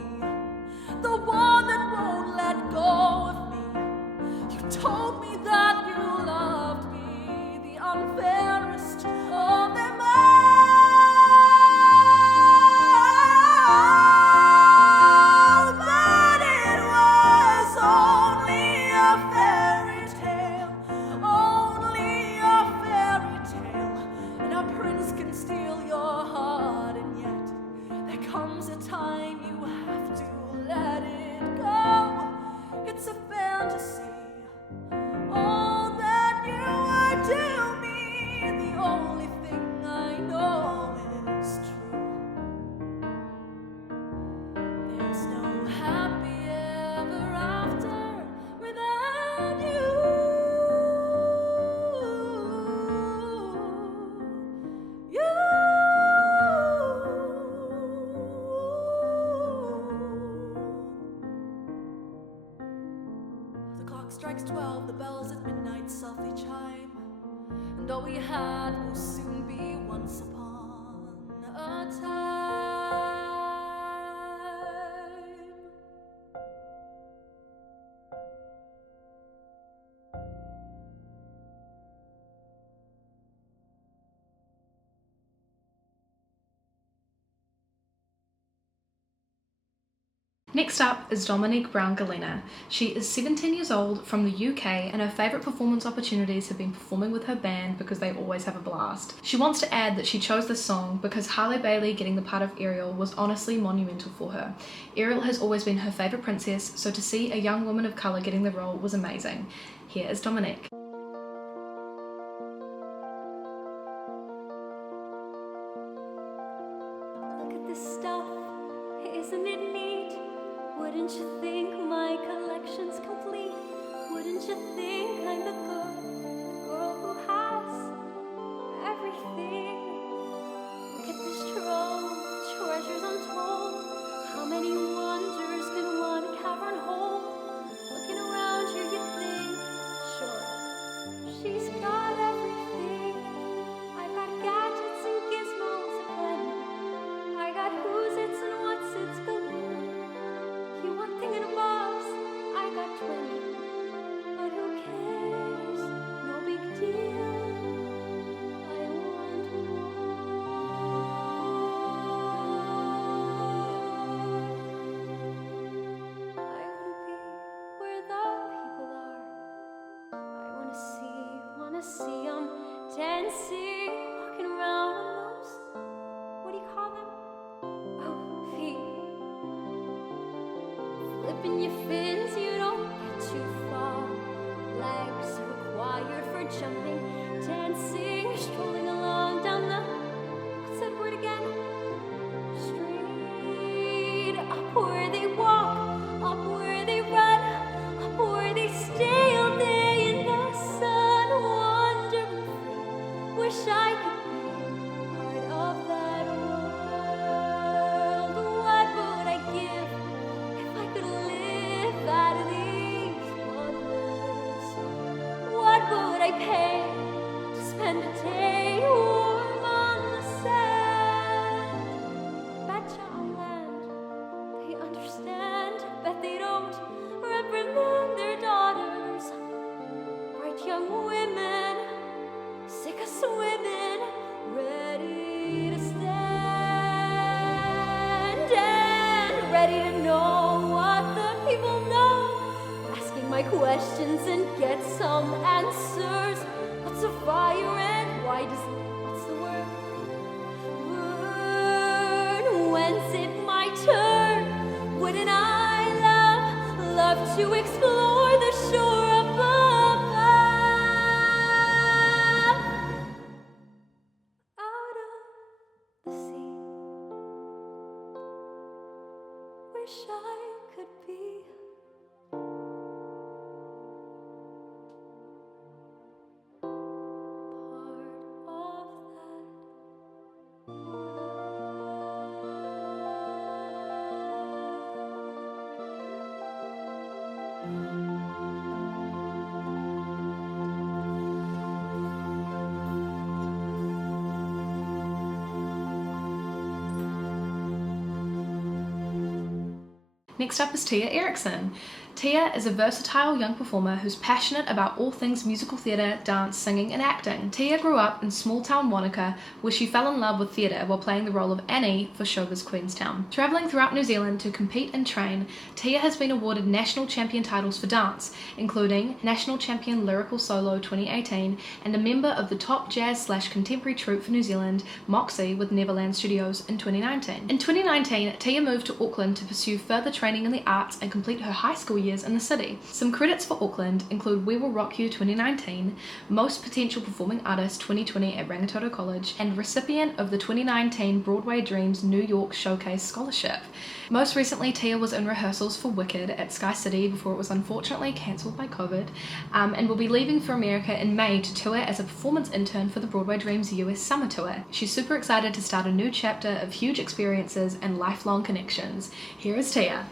the one that won't let go of me, you told me that you loved me, the unfairest of them all. But it was only a fairy tale, only a fairy tale, and a prince can steal your heart, and yet there comes a time you have to let it go. It's a fantasy, all that you were to me, the only thing I know is true. There's no happy ever after without you. The clock strikes 12, the bells at midnight softly chime, and all we had will soon be once upon a time. Next up is Dominique Brown Galena. She is 17 years old from the UK, and her favourite performance opportunities have been performing with her band because they always have a blast. She wants to add that she chose this song because Halle Bailey getting the part of Ariel was honestly monumental for her. Ariel has always been her favourite princess, so to see a young woman of colour getting the role was amazing. Here is Dominique. Look at this stuff, isn't it neat? Wouldn't you think my collection's complete? Wouldn't you think I'm the girl who has everything? Look at this trove, treasures untold. How many wonders can one cavern hold? Looking around you, you think, sure, she's got everything. I've got gadgets and gizmos aplenty. I got who's its and what's its galore. You want thingamabobs? I got 20. But who cares? No big deal. I want more. I wanna be where the people are. I wanna see 'em dancing, walking around on those, what do you call them? Oh, feet. Flipping your fins, you don't get too far. Legs required for jumping, dancing, strolling along down the, what's that word again? Street. Up where they walk, up where they run, up where they stay all day in the sun, wandering free. Wish I could be part of that world. What would I give if I could live out of these wonders? What would I pay questions and get some answers. What's a fire and why does it, what's the word? Burn. When's it my turn? Wouldn't I love to explore the shore above? Out of the sea, wish I could be. Next up is Thea Erichsen. Thea is a versatile young performer who's passionate about all things musical theatre, dance, singing and acting. Thea grew up in small town Wanaka, where she fell in love with theatre while playing the role of Annie for Showbiz Queenstown. Travelling throughout New Zealand to compete and train, Thea has been awarded national champion titles for dance, including National Champion Lyrical Solo 2018 and a member of the top jazz/contemporary troupe for New Zealand, Moxie, with Neverland Studios in 2019. In 2019, Thea moved to Auckland to pursue further training in the arts and complete her high school years in the city. Some credits for Auckland include We Will Rock You 2019, Most Potential Performing Artist 2020 at Rangitoto College, and recipient of the 2019 Broadway Dreams New York Showcase Scholarship. Most recently, Thea was in rehearsals for Wicked at Sky City before it was unfortunately cancelled by COVID, and will be leaving for America in May to tour as a performance intern for the Broadway Dreams US Summer Tour. She's super excited to start a new chapter of huge experiences and lifelong connections. Here is Thea.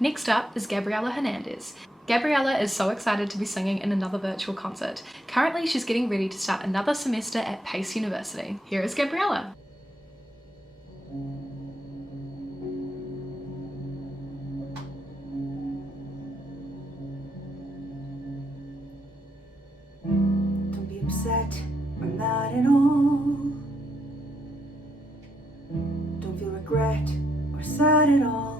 Next up is Gabriella Hernandez. Gabriella is so excited to be singing in another virtual concert. Currently, she's getting ready to start another semester at Pace University. Here is Gabriella. Don't be upset or mad at all. Don't feel regret or sad at all.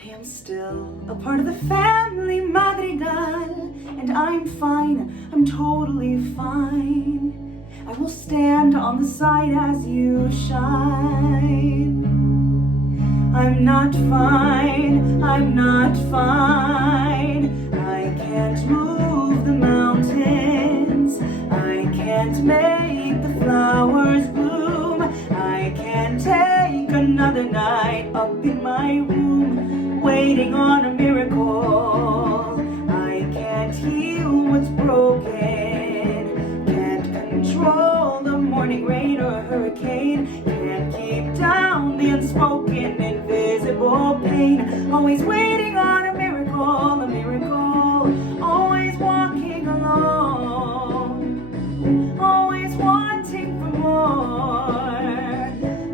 I am still a part of the family, Madrigal, and I'm fine, I'm totally fine. I will stand on the side as you shine. I'm not fine, I'm not fine. I can't move the mountains, I can't make the flowers bloom. I can't take another night up in my room, waiting on a miracle. I can't heal what's broken, can't control the morning rain or hurricane, can't keep down the unspoken, invisible pain. Always waiting on a miracle, always walking alone, always wanting for more,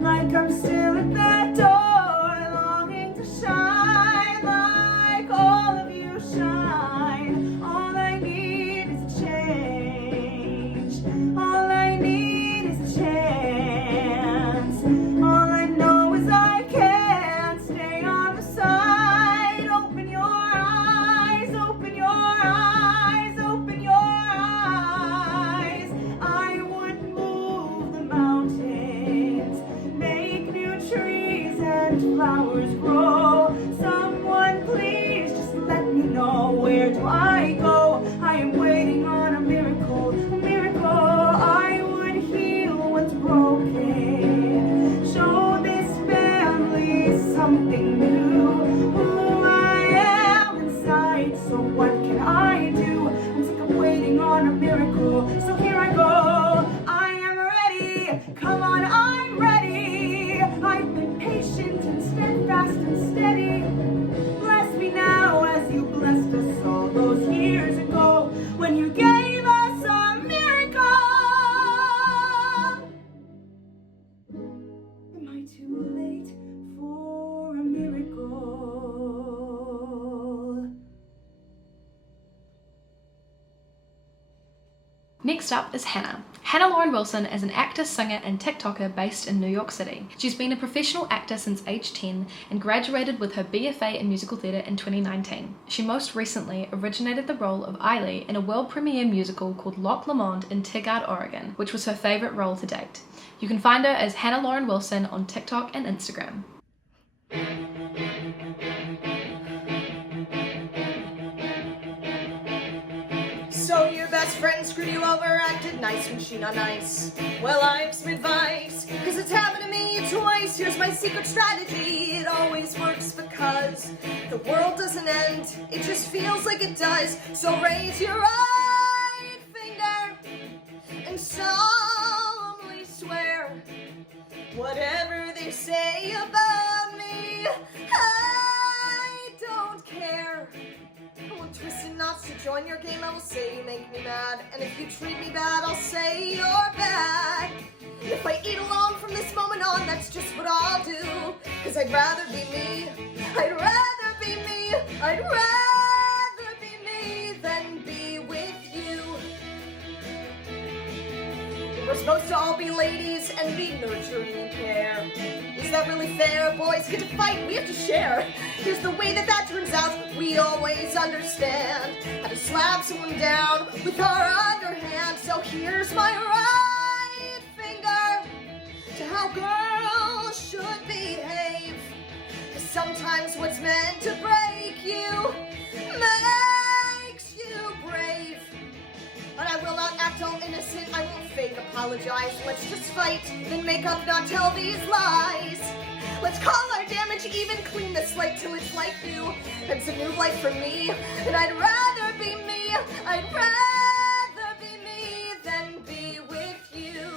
like I'm still at that door, longing to shine like all of you shine. All I need is a change, all I need is a chance. All I know is I can't stay on the side. Open your eyes, open your eyes, open your eyes. I would move the mountains, make new trees and flowers grow. Someone please just let me know, where do I go? I am waiting on a miracle, a miracle. I would heal what's broken, show this family something new, who I am inside. So what can I do? I'm sick of waiting on a miracle, so here I go. Next up is Hanah. Hanah Lauren Wilson is an actor, singer, and TikToker based in New York City. She's been a professional actor since age 10 and graduated with her BFA in musical theatre in 2019. She most recently originated the role of Eiley in a world premiere musical called Loch Lomond in Tigard, Oregon, which was her favourite role to date. You can find her as Hanah Lauren Wilson on TikTok and Instagram. So your best friend screwed you over, acted nice when she not nice. Well, I have some advice, cause it's happened to me twice. Here's my secret strategy, it always works because the world doesn't end, it just feels like it does. So raise your right finger and solemnly swear, whatever they say about me, I don't care. I won't twist in knots to join your game, I will say you make me mad. And if you treat me bad, I'll say you're bad. If I eat alone from this moment on, that's just what I'll do. Cause I'd rather be me, I'd rather be me, I'd rather be me than be with you. We're supposed to all be ladies and be nurturing and care. Is that really fair? Boys get to fight, we have to share. Here's the way that turns out, we always understand how to slap someone down with our underhand. So here's my right finger to how girls should behave. Cause sometimes what's meant to break you makes you brave. But I will not act all innocent, I won't fake apologize. Let's just fight, then make up, not tell these lies. Let's call our damage even, clean the slate till it's like new. It's a new life for me, and I'd rather be me, I'd rather be me than be with you.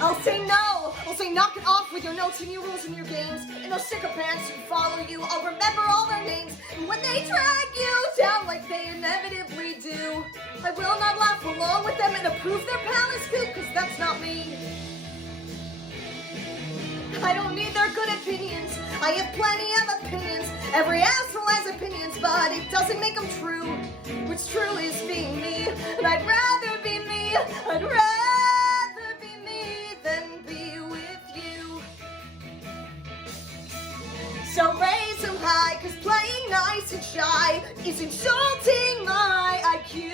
I'll say no, I'll say knock it off with your notes and your rules and your games. And those sycophants who follow you, I'll remember all their names. And when they drag you down like they inevitably do, I will not laugh along with them and approve their palace coup, cause that's not me. I don't need their good opinions, I have plenty of opinions. Every asshole has opinions, but it doesn't make them true. What's true is being me, and I'd rather be me, I'd rather be me than be with you. So raise them high, cause playing nice and shy is insulting my IQ.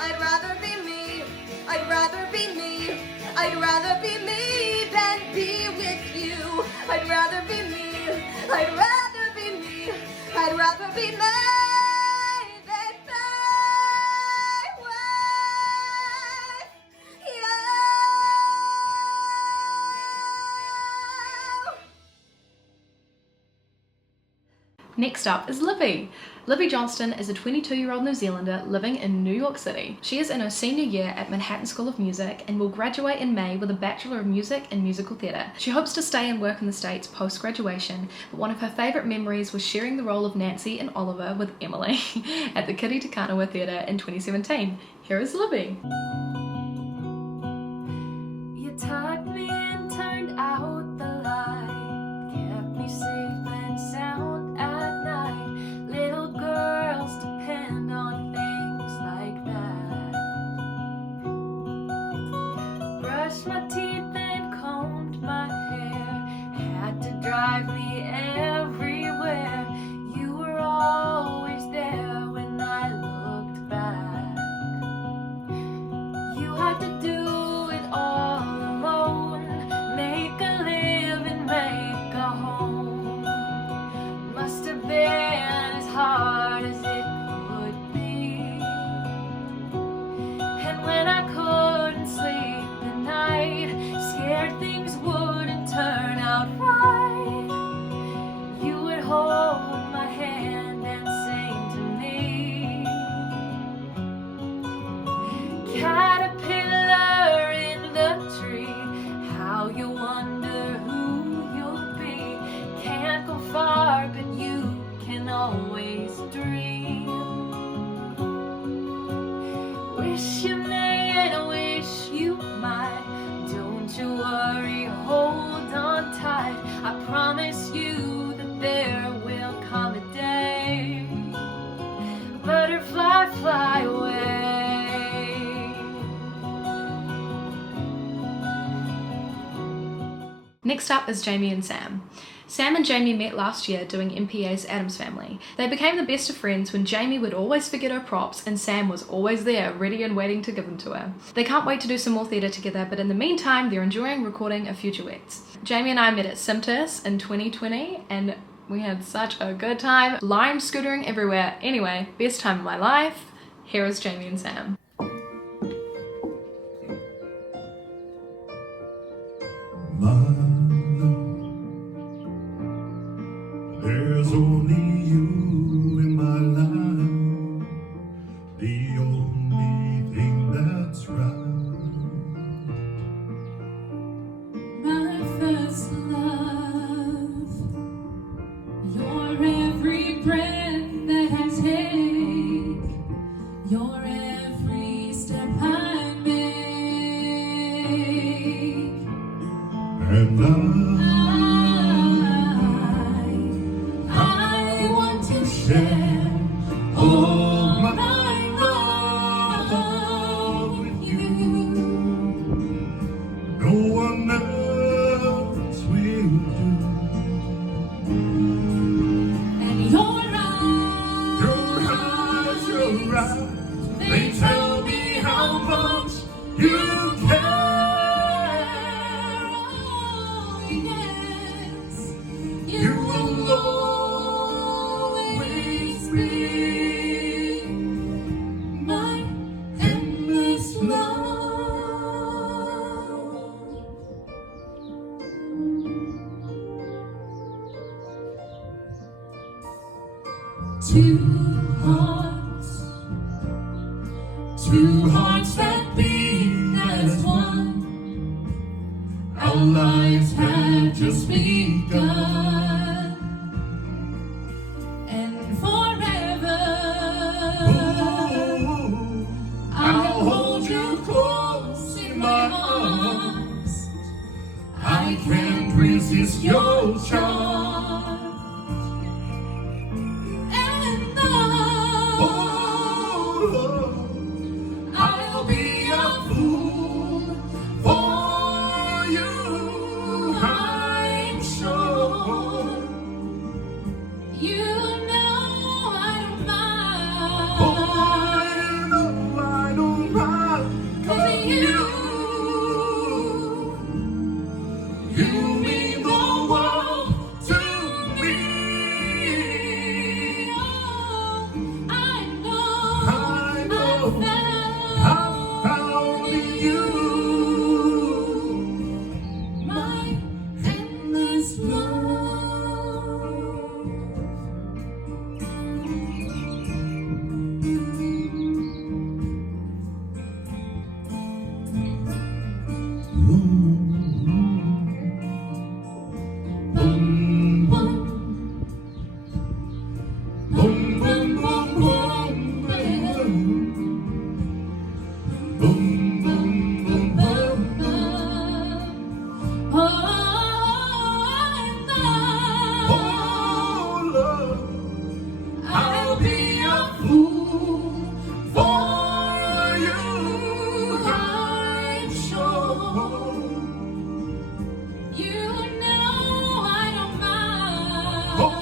I'd rather be me, I'd rather be me, I'd rather be me than be with you. I'd rather be me, I'd rather be me, I'd rather be me than be with you. Next up is Libby. Libby Johnston is a 22-year-old New Zealander living in New York City. She is in her senior year at Manhattan School of Music and will graduate in May with a Bachelor of Music and Musical Theatre. She hopes to stay and work in the States post-graduation, but one of her favourite memories was sharing the role of Nancy and Oliver with Emily at the Kitty Takanawa Theatre in 2017. Here is Libby. You tucked me and turned out the light, kept me safe and sound at night. Little girls depend on things like that. Brushed my teeth and combed my hair, had to drive me everywhere. You were always there when I looked back. You had to do it all alone, make a living, make a home. Must have been as hard as it could be. And when I couldn't sleep at night, scared things wouldn't turn out right, you would hold my hand and sing to me. Caterpillar in the tree, how you wonder who you'll be. Can't go far, but you can always dream. Wish you may and wish you might. Don't you worry, hold on tight. I promise you that there will come a day. Butterfly fly Next up is Jaime and Sam. Sam and Jaime met last year doing MPA's Addams Family. They became the best of friends when Jaime would always forget her props and Sam was always there, ready and waiting to give them to her. They can't wait to do some more theatre together, but in the meantime, they're enjoying recording a few duets. Jaime and I met at Simtus in 2020 and we had such a good time, lime scootering everywhere. Anyway, best time of my life. Here is Jaime and Sam. There's only you in my life, the only thing that's right. My first love, your every breath that I take, your every step I make, And I want to share all my love with you. no one else will do. And your eyes, They tell me how much you care. oh yes, You will always be my endless love. Two hearts that beat as one. Our lives have just begun, and forever I'll hold you close in my arms. I can't resist your charm, and I'll be a fool for you, I'm sure. You know I don't mind. I don't mind. 'Cause you mean the world to me. Oh, I know I found you. my endless love. Boom, boom. Boom, boom, boom, boom. Boom, boom, boom, boom, boom. Oh, and Oh, love, I'll be a fool for you, I'm sure. You know I don't mind. oh,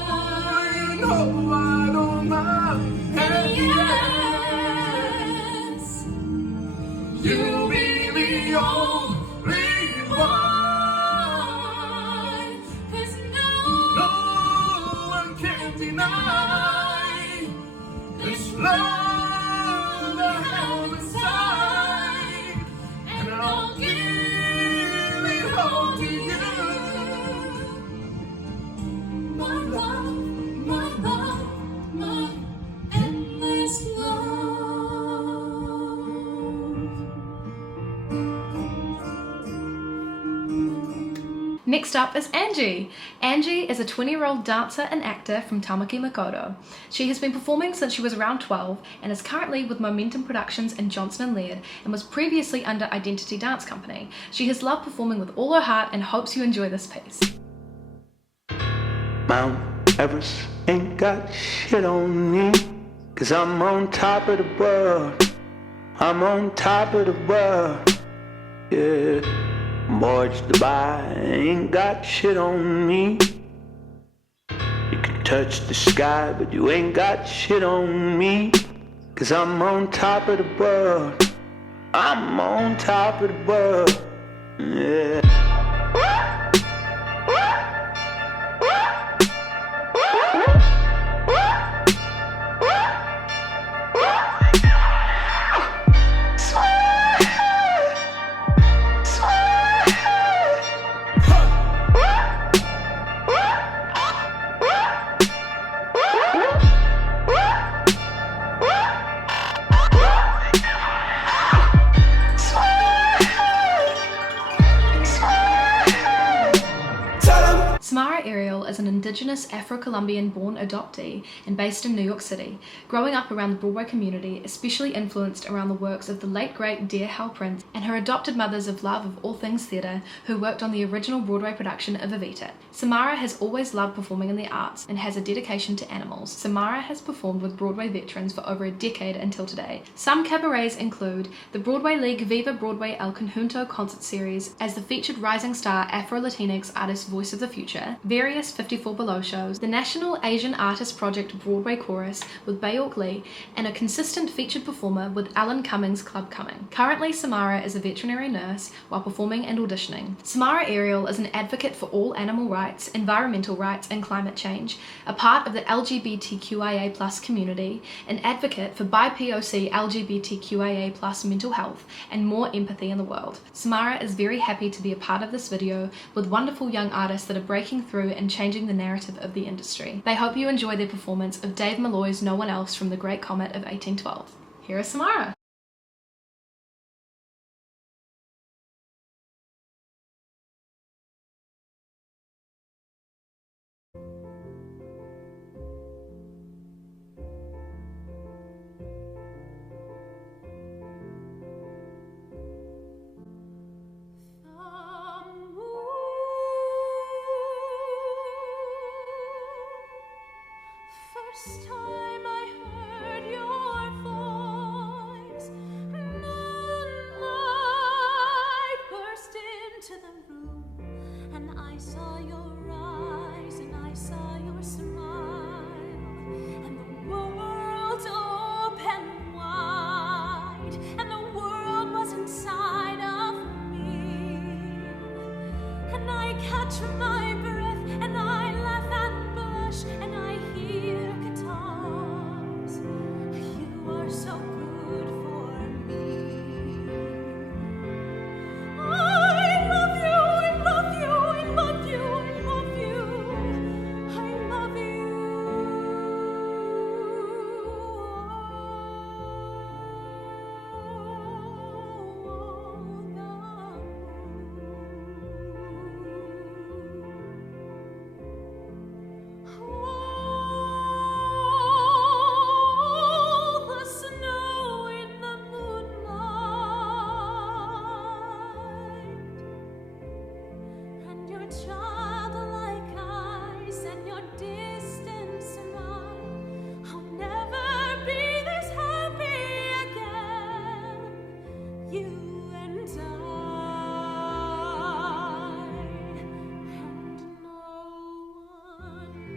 you know I don't mind. And yes, You be the only one. 'cause No one can deny this love I have inside, and I'll give it all to you. my love, my endless love. Next up is Angie. Angie is a 20-year-old dancer and actor from Tamaki Makaurau. She has been performing since she was around 12 and is currently with Momentum Productions and Johnston & Laird and was previously under Identity Dance Company. She has loved performing with all her heart and hopes you enjoy this piece. Mount Everest ain't got shit on me, 'cause I'm on top of the world. I'm on top of the world, yeah. Boys to buy ain't got shit on me. You can touch the sky, but you ain't got shit on me. 'Cause I'm on top of the world. I'm on top of the world. Yeah. Samara Ariel is an Indigenous Afro-Colombian born adoptee and based in New York City, growing up around the Broadway community, especially influenced around the works of the late great Dear Hal Prince and her adopted mothers of love of all things theatre, who worked on the original Broadway production of Evita. Samara has always loved performing in the arts and has a dedication to animals. Samara has performed with Broadway veterans for over a decade until today. Some cabarets include the Broadway League Viva Broadway El Conjunto concert series as the featured rising star Afro-Latinx artist Voice of the Future, various 54 Below shows, the National Asian Artist Project Broadway Chorus with Bayork Lee, and a consistent featured performer with Alan Cummings' Club Cumming. Currently, Samara is a veterinary nurse while performing and auditioning. Samara Ariel is an advocate for all animal rights, environmental rights, and climate change, a part of the LGBTQIA+ community, an advocate for BIPOC LGBTQIA+ mental health, and more empathy in the world. Samara is very happy to be a part of this video with wonderful young artists that are breaking through and changing the narrative of the industry. They hope you enjoy their performance of Dave Malloy's No One Else from The Great Comet of 1812. Here is Samara. First time I heard your voice, moonlight burst into the room, and I saw your eyes, and I saw your smile, and the world opened wide, and the world was inside of me, and I catch my breath, and I laugh and blush, and I hear guitars. You are so good for me. I love you, I love you, I love you, I love you, I love you. The snow in the moonlight, and your childlike eyes and your distant smile. I'll never be this happy again, you and I, and no one else.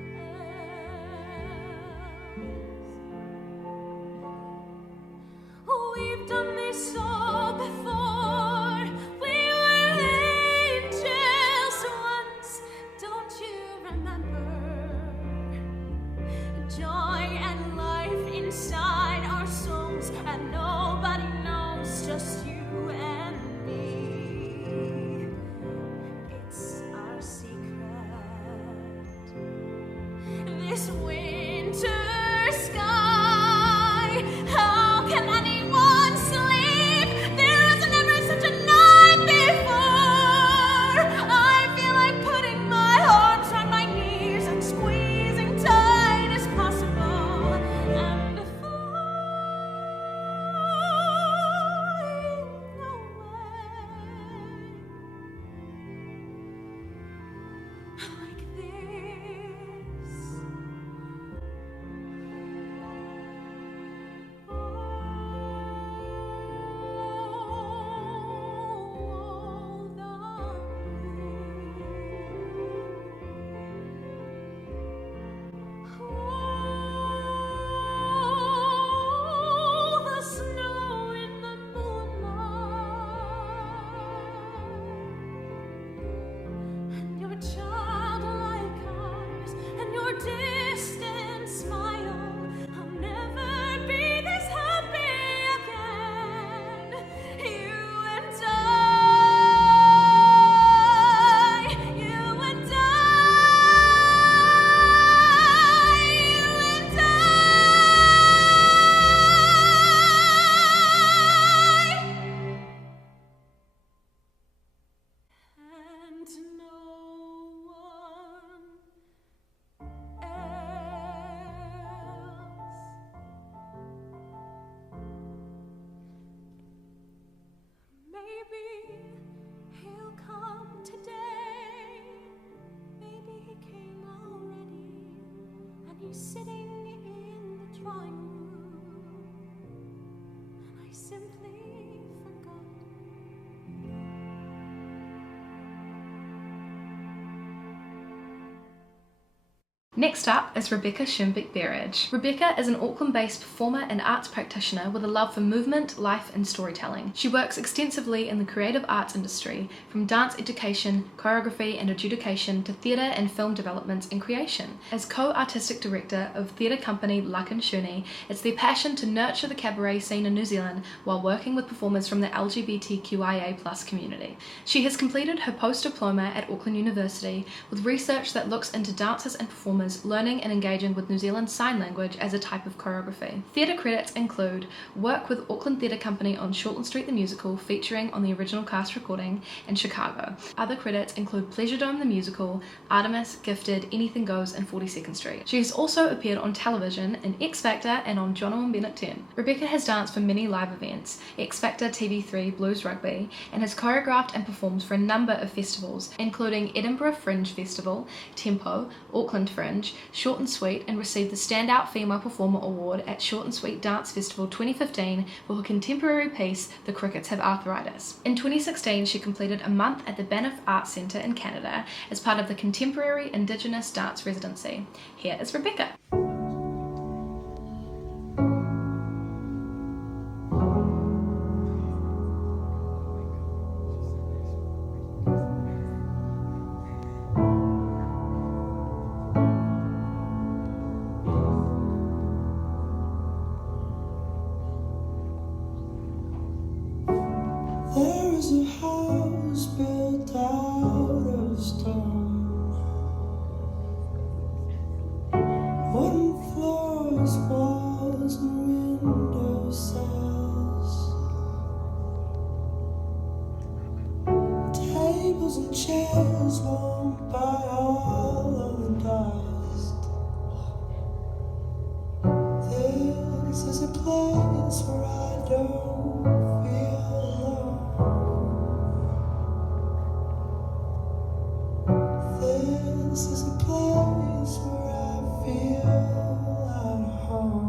We've done this all before. We were angels once, don't you remember? Joy and life inside our souls, and nobody knows, just you and me. It's our secret. This winter sky, how can anyone sleep? There was never such a night before. I feel like putting my arms around my knees and squeezing tight as possible, and flying away like this. sitting in the drawing room. I simply forgot. Next up is Rebekkah Schoonbeek-Berridge. Rebekkah is an Auckland-based performer and arts practitioner with a love for movement, life and storytelling. She works extensively in the creative arts industry, from dance education, choreography and adjudication to theatre and film development and creation. As co-artistic director of theatre company Luck and Shuni, it's their passion to nurture the cabaret scene in New Zealand while working with performers from the LGBTQIA+ community. She has completed her post-diploma at Auckland University with research that looks into dancers and performers learning and engaging with New Zealand Sign Language as a type of choreography. Theatre credits include work with Auckland Theatre Company on Shortland Street the Musical, featuring on the original cast recording, in Chicago. Other credits include Pleasure Dome the Musical, Artemis, Gifted, Anything Goes, and 42nd Street. She has also appeared on television in X Factor and on Jono and Bennett 10. Rebekkah has danced for many live events, X Factor, TV3, Blues Rugby, and has choreographed and performed for a number of festivals, including Edinburgh Fringe Festival, Tempo, Auckland Fringe, Short and Sweet, and received the Standout Female Performer Award at Short and Sweet Dance Festival 2015 for her contemporary piece, The Crickets Have Arthritis. In 2016, she completed a month at the Banff Arts Centre in Canada as part of the Contemporary Indigenous Dance Residency. Here is Rebekkah. There is a house built out of stone, wooden floors, walls, and window sills, tables and chairs warmed by all of the dust. This is a place where I don't feel alone. This is a place where I feel at home.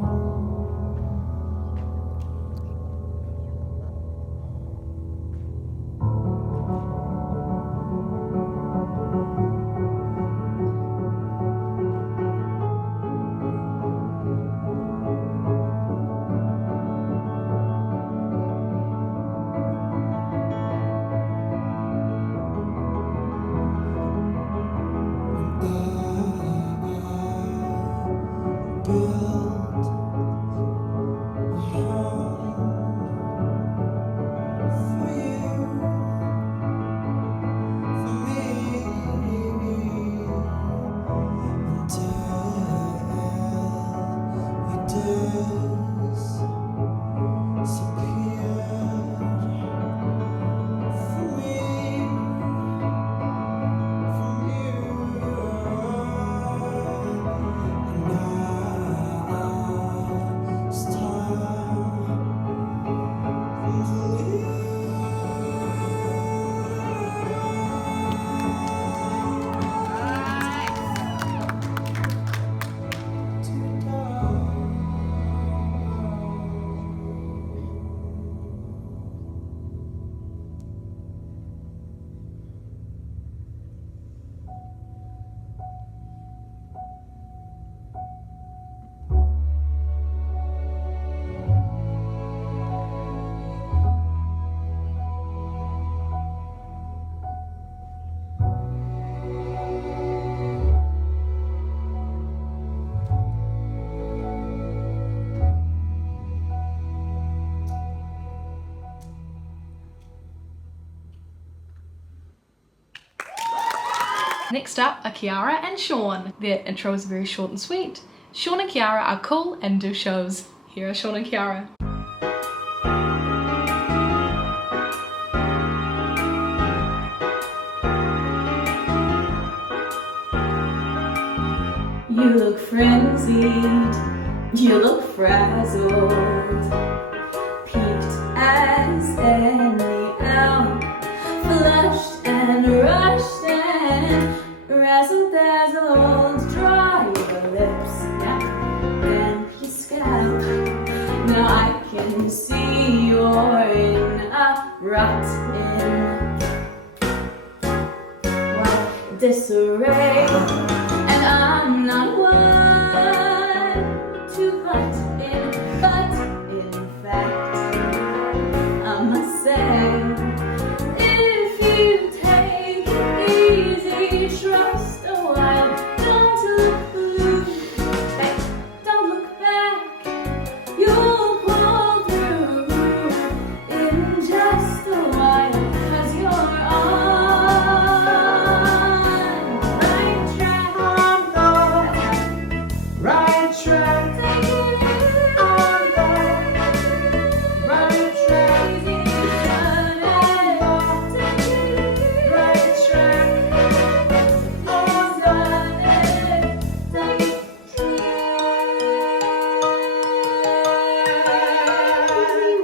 Next up are Kiara and Sean. Their intro is very short and sweet. Sean and Kiara are cool and do shows. Here are Sean and Kiara. You look frenzied, you look frazzled, peaked as any elm, flushed and rushed and razzle-dazzled. Dry your lips now. disarray, and I'm not one to butt in fact, I must say, if you take it easy, trust a while, don't look back, you'll pull through in just a while, 'cause you're on right track. Right track. Take it On the right track. easy, shut it. Take it Right track. On the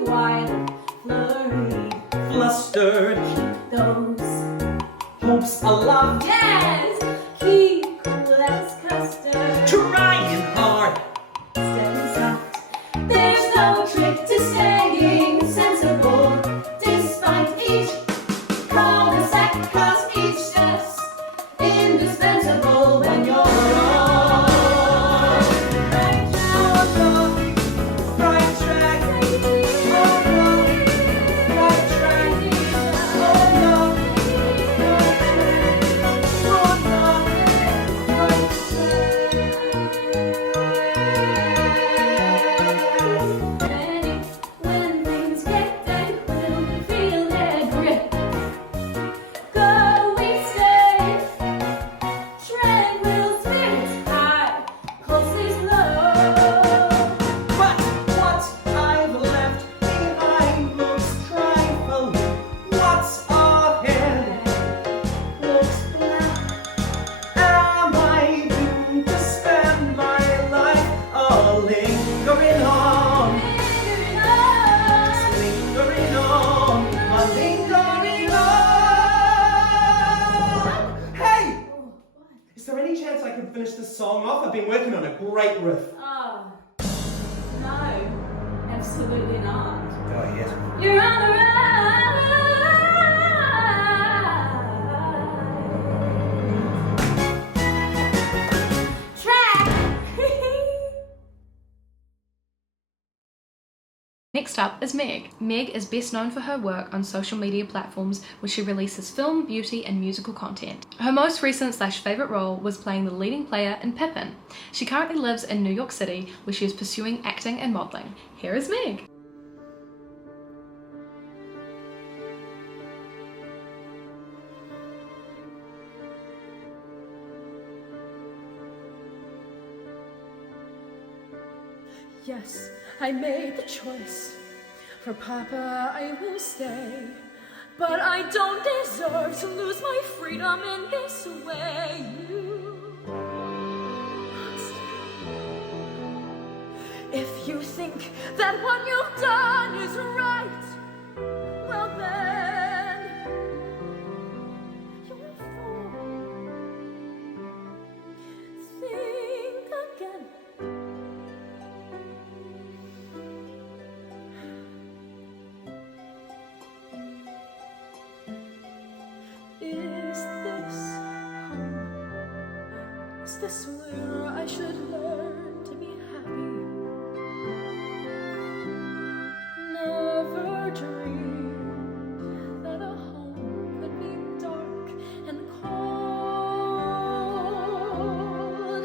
wild, flurried, Flustered, those hopes aloft, yes, keep cool as custard, trying hard. steady soft. There's no trick to staying sensible, despite each cul-de-sac, 'cause each step's indispensable when you're on right track. right track. On the right track. On the Ready when things get dank, we'll feel their grip. Going safe, tranquil, spirits high, pulses low. But what I've left behind looks trifling. What's ahead looks black. Am I doomed to spend my life lingering on? Lingering on, lingering on. Hey! Is there any chance I can finish this song off? I've been working on a great riff. No, absolutely not. Oh, yes. You're on the right track. Next up is Meg. Meg is best known for her work on social media platforms where she releases film, beauty, and musical content. Her most recent / favourite role was playing the leading player in Pippin. She currently lives in New York City where she is pursuing acting and modelling. Here is Meg. Yes, I made the choice. For Papa, I will stay. But I don't deserve to lose my freedom in this way. You must. If you think that what you've done is right, well then, you're a fool. Think again. Is this home? Is this where I should learn to be happy? Never dreamed that a home could be dark and cold.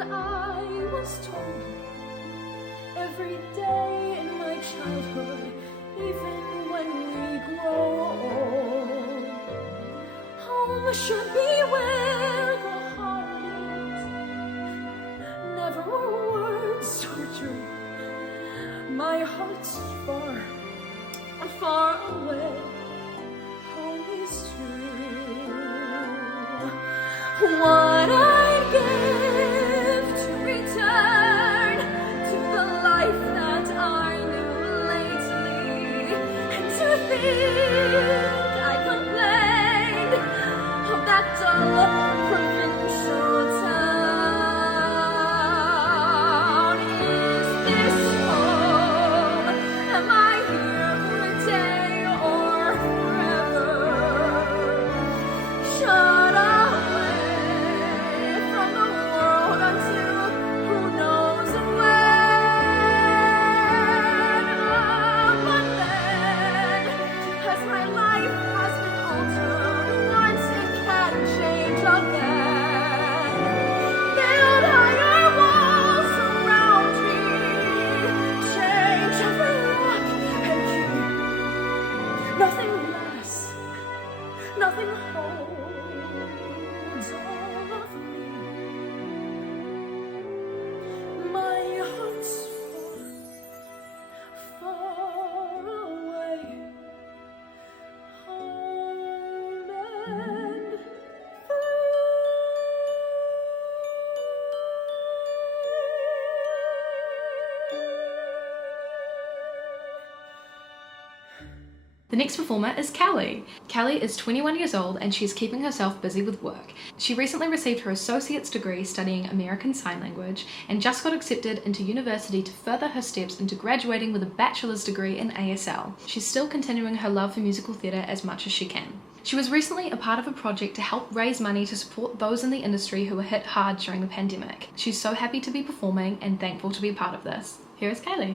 I was told every day in my childhood, even when we grow old, home should be where the heart is. Never were words so true. My heart's far, far away. Home is true. What I'd give to return to the life that I knew lately, and to think I complained of that dull provincial town. Is this home? Am I here for a day or forever? Shut away The next performer is Kelly. Kelly is 21 years old and she's keeping herself busy with work. She recently received her associate's degree studying American Sign Language and just got accepted into university to further her steps into graduating with a bachelor's degree in ASL. She's still continuing her love for musical theatre as much as she can. She was recently a part of a project to help raise money to support those in the industry who were hit hard during the pandemic. She's so happy to be performing and thankful to be a part of this. Here is Kelly.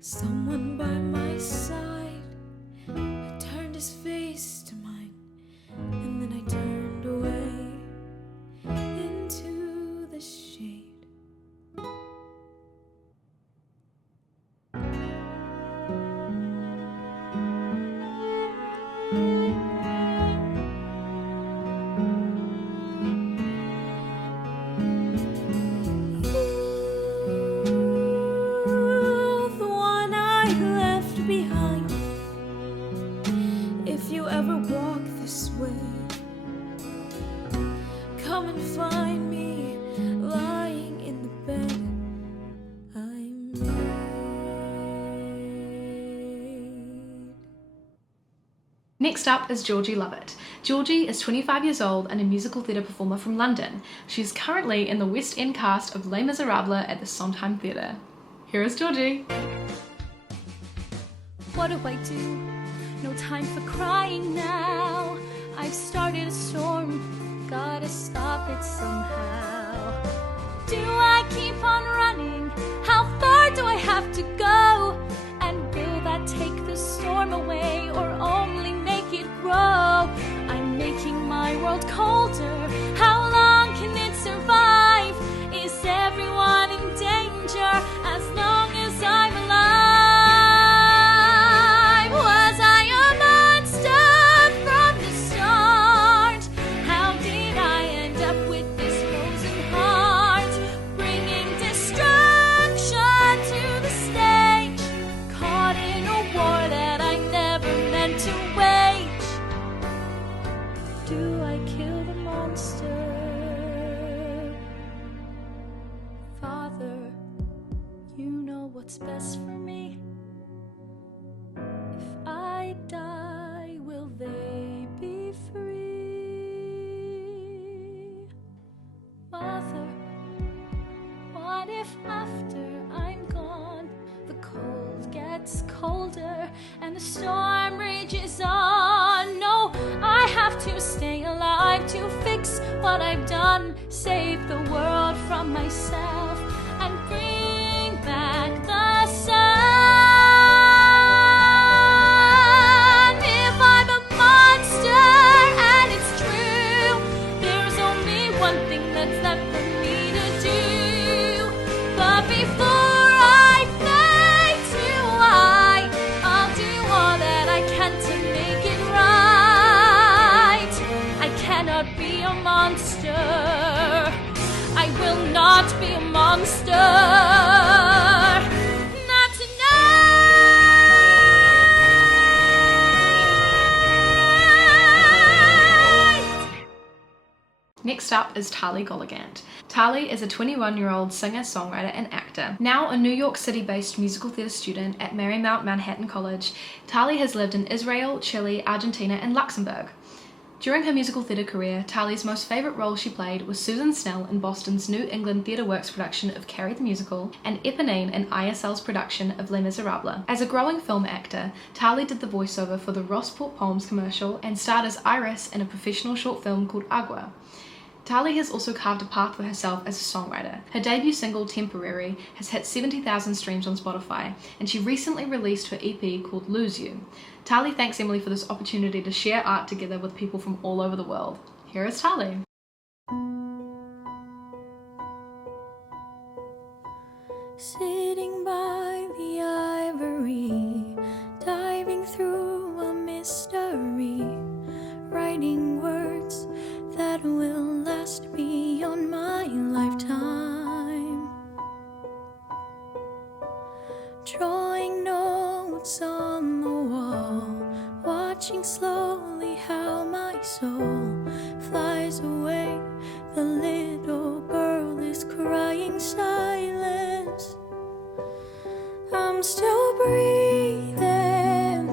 Someone by my side who turned his face to mine, and then I turned away into the shade. Next up is Georgie Lovett. Georgie is 25 years old and a musical theatre performer from London. She's currently in the West End cast of Les Miserables at the Sondheim Theatre. Here is Georgie. What do I do? No time for crying now. I've started a storm, gotta stop it somehow. Do I keep on running? How far do I have to go? And will that take the storm away or only make it grow? I'm making my world colder. How long can it survive? Is everyone in danger as long as I'm alive? Was I a monster from the start? How did I end up with this frozen heart? Bringing destruction what's best for me. If I die, will they be free? Mother, what if after I'm gone, the cold gets colder and the storm rages on? No, I have to stay alive to fix what I've done, save the world from myself, and bring back the sun. If I'm a monster and it's true, there's only one thing that's left for me to do. But before I fade to white, I'll do all that I can to make it right. I cannot be a monster. I will not be a monster. Not tonight. Next up is Tali Golligant. Tali is a 21-year-old singer, songwriter, and actor. Now a New York City-based musical theatre student at Marymount Manhattan College, Tali has lived in Israel, Chile, Argentina, and Luxembourg. During her musical theatre career, Tali's most favourite role she played was Susan Snell in Boston's New England Theatre Works production of Carrie the Musical, and Eponine in ISL's production of Les Miserables. As a growing film actor, Tali did the voiceover for the Rossport Palms commercial and starred as Iris in a professional short film called Agua. Tali has also carved a path for herself as a songwriter. Her debut single, Temporary, has hit 70,000 streams on Spotify, and she recently released her EP called Lose You. Tali thanks Emily for this opportunity to share art together with people from all over the world. Here is Tali. Sitting by the ivory, diving through a mystery, writing words that will last beyond my lifetime, drawing notes on the wall, watching slowly how my soul flies away. The little girl is crying silence. I'm still breathing,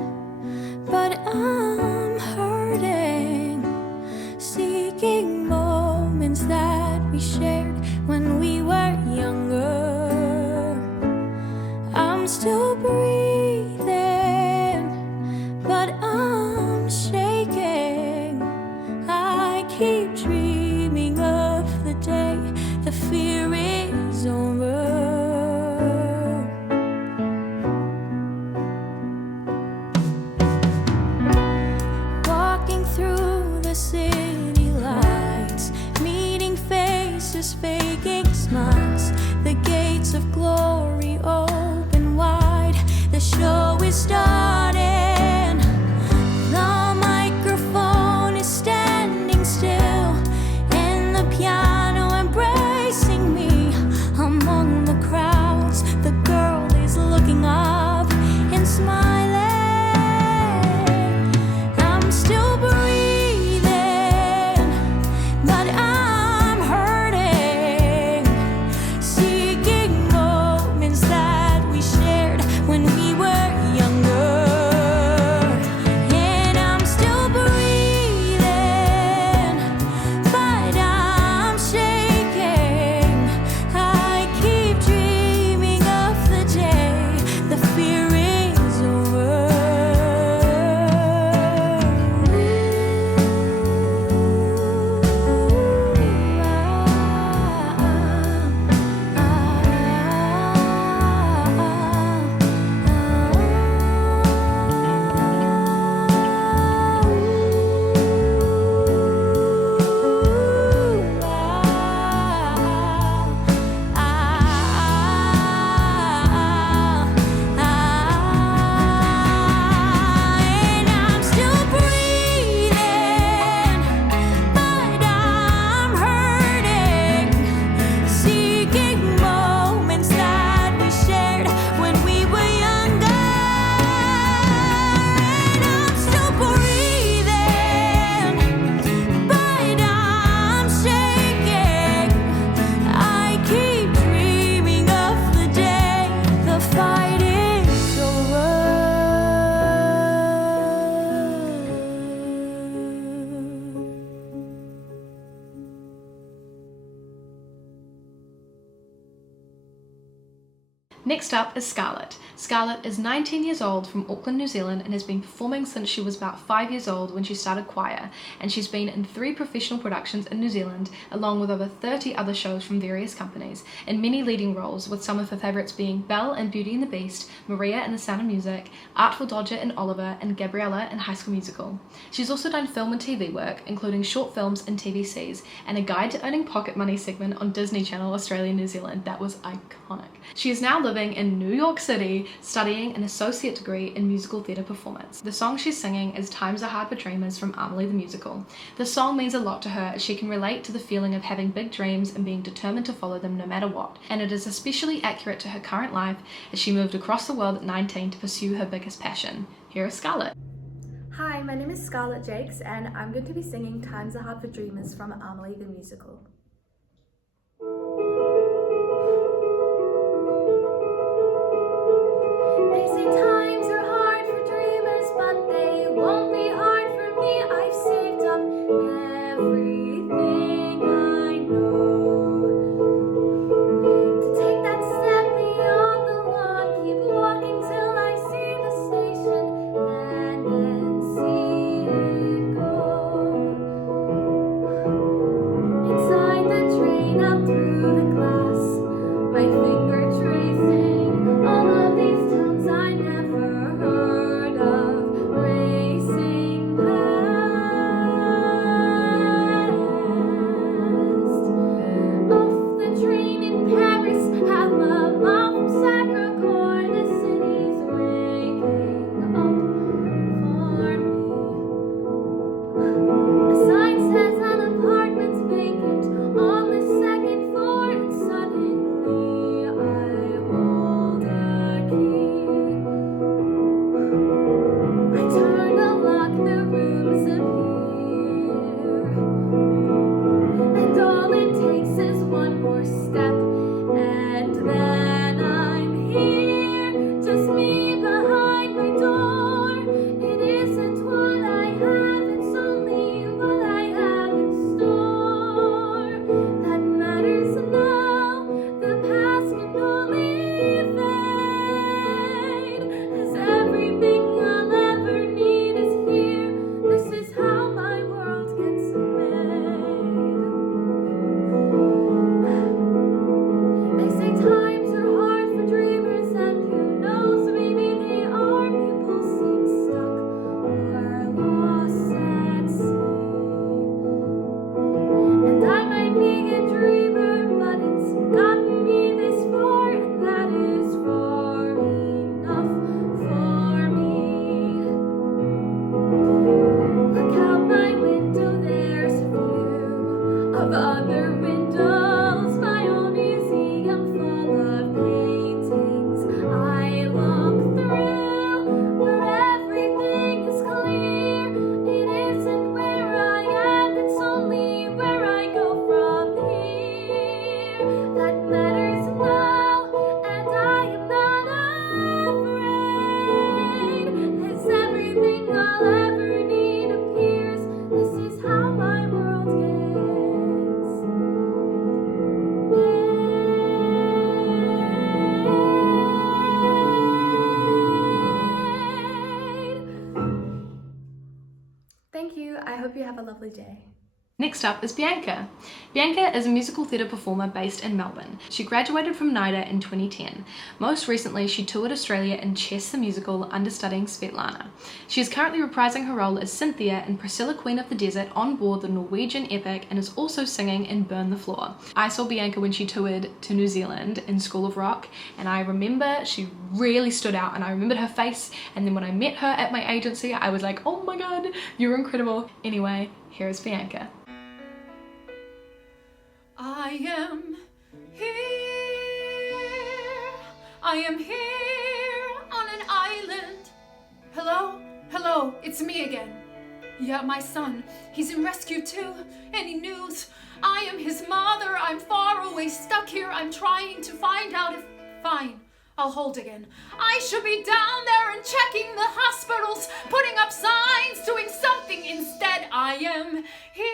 but I'm hurting, seeking moments that we shared when we were younger. I'm still breathing, but I'm shaking. I keep dreaming of the day the fear is over. Walking through the city lights, meeting faces, faking smiles. The gates of glory open wide, Next up is Scarlett. Scarlett is 19 years old from Auckland, New Zealand, and has been performing since she was about 5 years old when she started choir, and she's been in 3 professional productions in New Zealand, along with over 30 other shows from various companies, in many leading roles, with some of her favourites being Belle in Beauty and the Beast, Maria in The Sound of Music, Artful Dodger in Oliver, and Gabriella in High School Musical. She's also done film and TV work, including short films and TVCs, and a Guide to Earning Pocket Money segment on Disney Channel Australia and New Zealand that was iconic. She is now living in New York City, studying an associate degree in musical theatre performance. The song she's singing is Times Are Hard for Dreamers from Amelie the Musical. The song means a lot to her as she can relate to the feeling of having big dreams and being determined to follow them no matter what, and it is especially accurate to her current life as she moved across the world at 19 to pursue her biggest passion. Here is Scarlett. Hi, my name is Scarlett Jakes and I'm going to be singing Times Are Hard for Dreamers from Amelie the Musical. They say times are hard for dreamers, but they won't be hard for me. I've saved up everything I know to take that step beyond the lawn. Keep walking till I see the station and then see it go. Inside the train, up through the glass, my finger tracing all of these towns I never heard of, racing past. Off the train in Paris, have a mom from Sacre-Cœur. The city's waking up for me. A sign says an apartment's vacant on the 2nd floor, and suddenly I hold a key. I turn a lock, the rooms appear, and all it takes is one more step, and then I'm here, just me behind my door. It isn't what I have, it's only what I have in store that matters now. The past can only fade, as everything I'll ever need is here. This is how my world gets made. They say times are hard for dreamers, and who knows, maybe they are. People seem stuck or lost at sea, and I might be a dreamer, but it's gotten me this far, and that is far enough for me. Look out my window, there's a view of other windows, my own museum full of paintings I look through, where everything is clear. It isn't where I am, it's only where I go from here that matters now, and I am not afraid, as everything I'll ever need appears. This is how my world gets made. Thank you. I hope you have a lovely day. Next up is Bianca. Bianca is a musical theatre performer based in Melbourne. She graduated from NIDA in 2010. Most recently, she toured Australia in Chess the Musical, understudying Svetlana. She is currently reprising her role as Cynthia in Priscilla Queen of the Desert on board the Norwegian epic, and is also singing in Burn the Floor. I saw Bianca when she toured to New Zealand in School of Rock, and I remember she really stood out, and I remembered her face, and then when I met her at my agency, I was like, oh my god, you're incredible. Anyway, here is Bianca. I am here. I am here on an island. Hello? Hello, it's me again. Yeah, my son. He's in rescue too. Any news? I am his mother. I'm far away, stuck here. I'm trying to find out if... Fine, I'll hold again. I should be down there and checking the hospitals, putting up signs, doing something. Instead, I am here.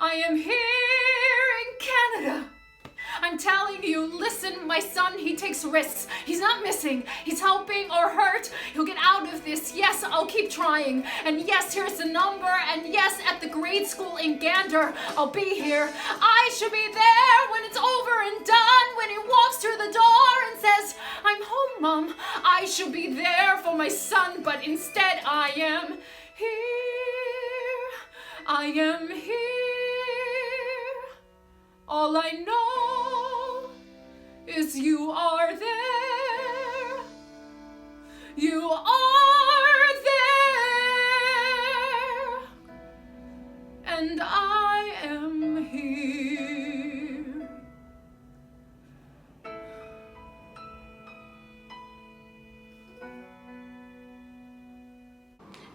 I am here in Canada. I'm telling you, listen, my son, he takes risks. He's not missing. He's helping or hurt. He'll get out of this. Yes, I'll keep trying. And yes, here's the number. And yes, at the grade school in Gander, I'll be here. I should be there when it's over and done. When he walks through the door and says, I'm home, Mom. I should be there for my son, but instead I am here. I am here. All I know is you are there. You are there. And I am here.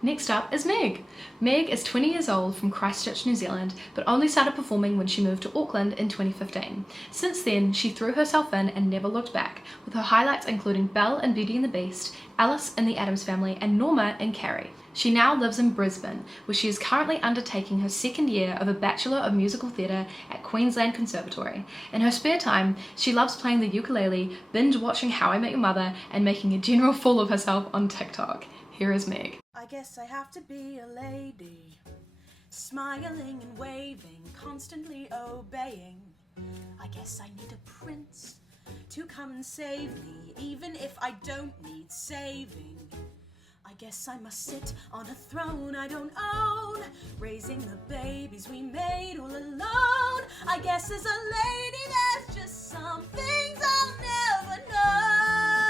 Next up is Meg. Meg is 20 years old from Christchurch, New Zealand, but only started performing when she moved to Auckland in 2015. Since then, she threw herself in and never looked back, with her highlights including Belle in Beauty and the Beast, Alice in the Addams Family, and Norma in Carrie. She now lives in Brisbane, where she is currently undertaking her second year of a Bachelor of Musical Theatre at Queensland Conservatory. In her spare time, she loves playing the ukulele, binge watching How I Met Your Mother, and making a general fool of herself on TikTok. Here is Meg. I guess I have to be a lady, smiling and waving, constantly obeying. I guess I need a prince to come and save me, even if I don't need saving. I guess I must sit on a throne I don't own, raising the babies we made all alone. I guess as a lady there's just some things I'll never know.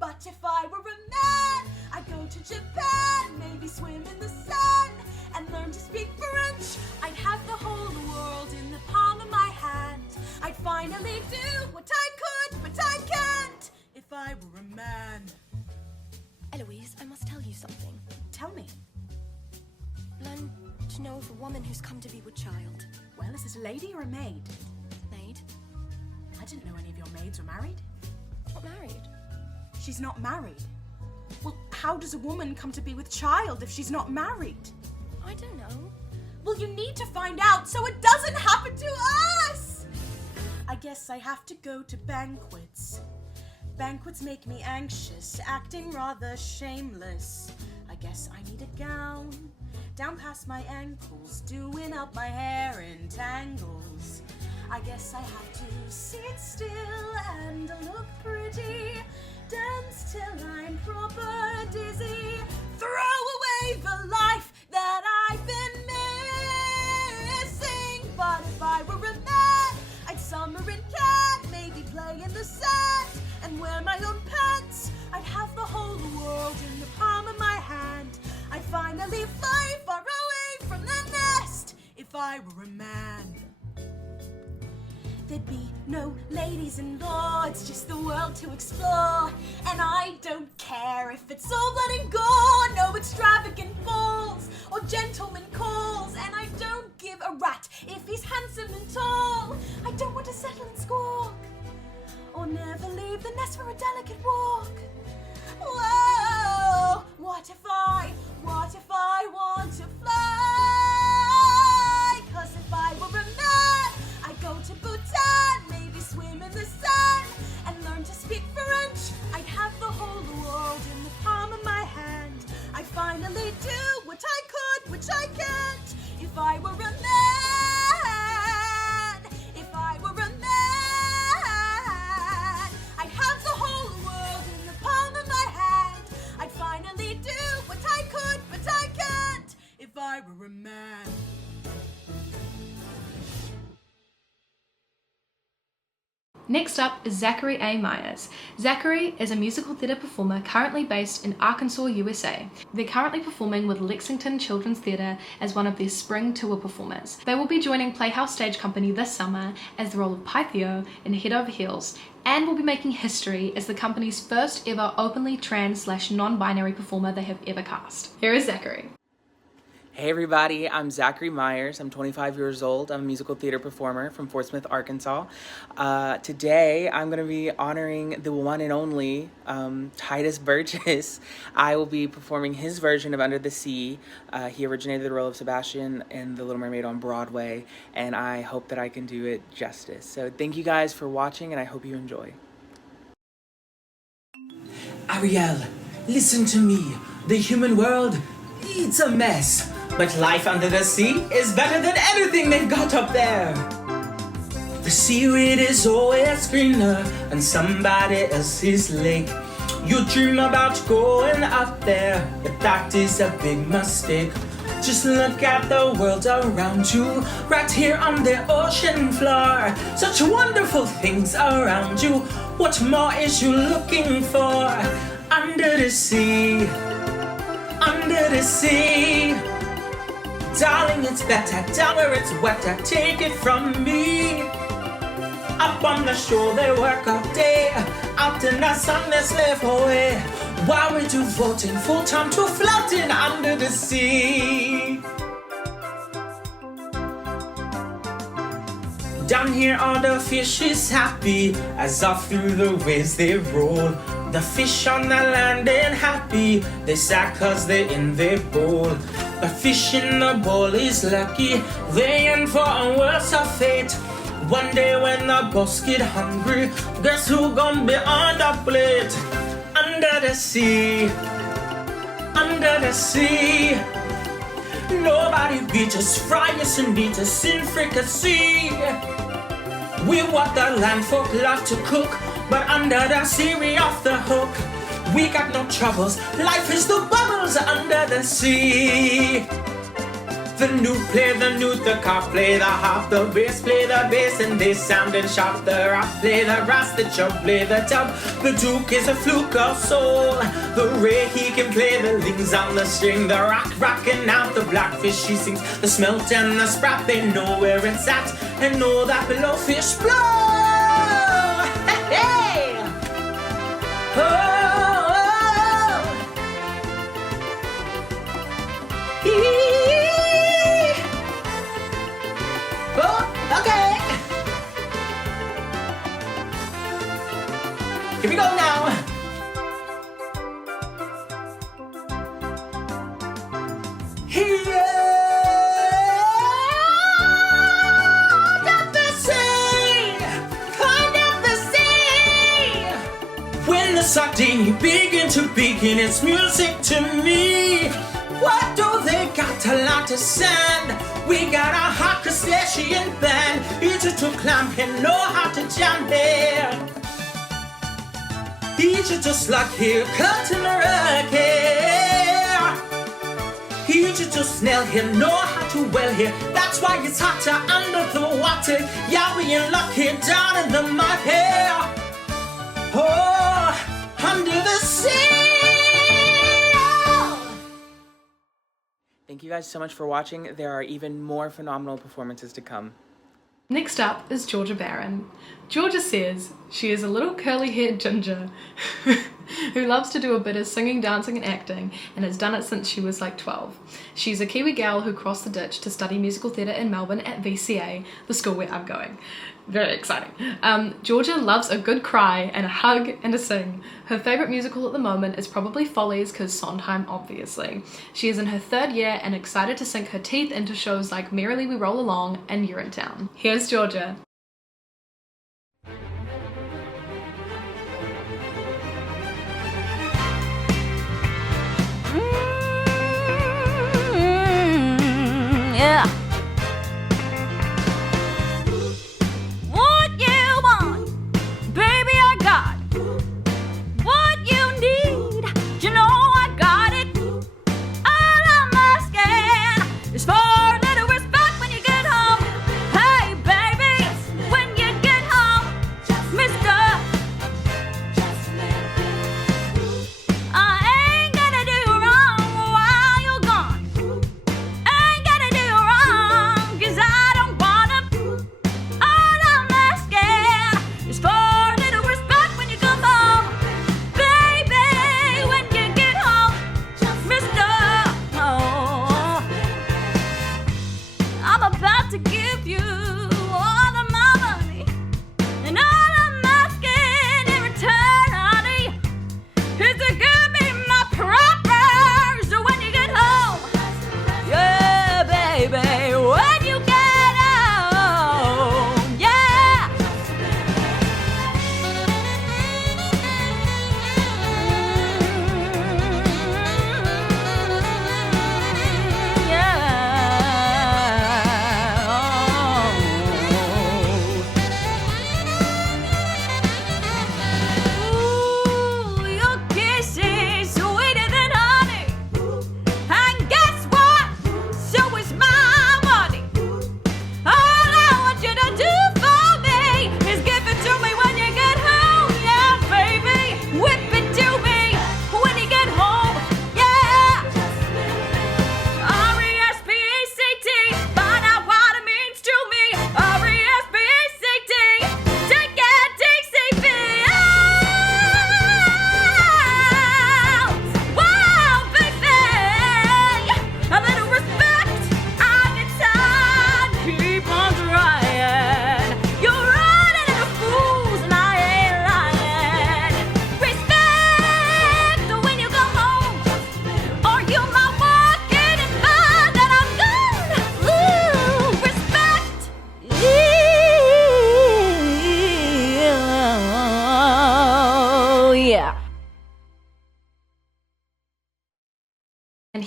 But if I were a man, I'd go to Japan, maybe swim in the sun, and learn to speak French. I'd have the whole world in the palm of my hand. I'd finally do what I could, but I can't if I were a man. Eloise, I must tell you something. Tell me. Learn to know of a woman who's come to be with child. Well, is this a lady or a maid? Maid? I didn't know any of your maids were married. Not married. She's not married. Well, how does a woman come to be with child if she's not married? I don't know. Well, you need to find out so it doesn't happen to us! I guess I have to go to banquets. Banquets make me anxious, acting rather shameless. I guess I need a gown, down past my ankles, doing up my hair in tangles. I guess I have to sit still and look pretty, dance till I'm proper dizzy, throw away the life that I've been missing. But if I were a man, I'd summer in Cannes, maybe play in the sand, and wear my own pants. I'd have the whole world in the palm of my hand. I'd finally fly far away from the nest if I were a man. There'd be no ladies and lords, just the world to explore. And I don't care if it's all blood and gore, no extravagant balls or gentleman calls. And I don't give a rat if he's handsome and tall. I don't want to settle and squawk, or never leave the nest for a delicate walk. Whoa, what if I want to fly? 'Cause if I were a man, I'd go to Bhutan, maybe swim in the sun, and learn to speak French. I'd have the whole world in the palm of my hand. I'd finally do what I could, which I can't, if I were a man. If I were a man, I'd have the whole world in the palm of my hand. I'd finally do what I could, but I can't, if I were a man. Next up is Zachary A. Myers. Zachary is a musical theatre performer currently based in Arkansas, USA. They're currently performing with Lexington Children's Theatre as one of their spring tour performers. They will be joining Playhouse Stage Company this summer as the role of Pythio in Head Over Heels, and will be making history as the company's first ever openly trans/non-binary performer they have ever cast. Here is Zachary. Hey everybody, I'm Zachary Myers. I'm 25 years old. I'm a musical theater performer from Fort Smith, Arkansas. Today, I'm going to be honoring the one and only Tituss Burgess. I will be performing his version of Under the Sea. He originated the role of Sebastian in The Little Mermaid on Broadway, and I hope that I can do it justice. So thank you guys for watching, and I hope you enjoy. Ariel, listen to me. The human world, it's a mess. But life under the sea is better than anything they've got up there. The seaweed is always greener on somebody else's lake. You dream about going up there, but that is a big mistake. Just look at the world around you, right here on the ocean floor. Such wonderful things around you. What more is you looking for? Under the sea, under the sea. Darling, it's better down where it's wetter. Take it from me. Up on the shore they work all day. Out in the sun they slave away. While we're devoting full time to floating under the sea. Down here all the fish is happy as off through the waves they roll. The fish on the land ain't happy, they sad cause they're in their bowl. The fish in the bowl is lucky, they in for a worse of fate. One day when the boss get hungry, guess who gon' be on the plate? Under the sea, under the sea. Nobody beat us, fry us and beat us in fricassee. We what the land folk love to cook, but under the sea we off the hook. We got no troubles, life is the bubbles under the sea. The newt play the newt, the cop play the harp, the bass play the bass, and they sounding sharp. The rock play the ras, the chub play the tub. The duke is a fluke of soul. The ray he can play the lings on the string. The rock rocking out the blackfish he sings. The smelt and the sprat they know where it's at, and know that below fish blow. Hey, hey. Oh. Okay. Here we go now. Here at the sea, under the sea. When the sardine begin to begin its music to me. What do they got to lot to sand? We got a hot crustacean band, easy to climb and know how to jam here. Easy to slug here, cut in the rug here. Easy to snail here, know how to well here. That's why it's hotter under the water. Yeah, we in luck here, down in the mud here. Oh, under the sea. Thank you guys so much for watching. There are even more phenomenal performances to come. Next up is Georgia Barron. Georgia says she is a little curly-haired ginger who loves to do a bit of singing, dancing and acting, and has done it since she was like 12. She's a Kiwi gal who crossed the ditch to study musical theatre in Melbourne at VCA, the school where I'm going. Very exciting. Georgia loves a good cry and a hug and a sing. Her favourite musical at the moment is probably Follies because Sondheim, obviously. She is in her 3rd year and excited to sink her teeth into shows like Merrily We Roll Along and Urinetown. Here's Georgia. Yeah. What you want, baby, I got. What you need, you know I got it. All I'm asking is for a little respect when you get home. Hey, baby,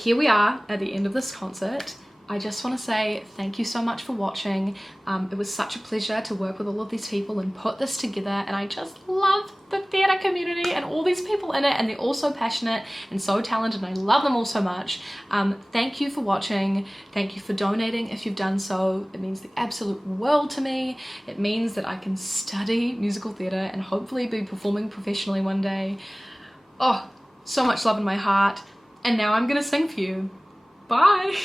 here we are at the end of this concert. I just want to say thank you so much for watching. It was such a pleasure to work with all of these people and put this together, and I just love the theatre community and all these people in it, and they're all so passionate and so talented, and I love them all so much. Thank you for watching. Thank you for donating if you've done so. It means the absolute world to me. It means that I can study musical theatre and hopefully be performing professionally one day. Oh, so much love in my heart. And now I'm gonna sing for you. Bye.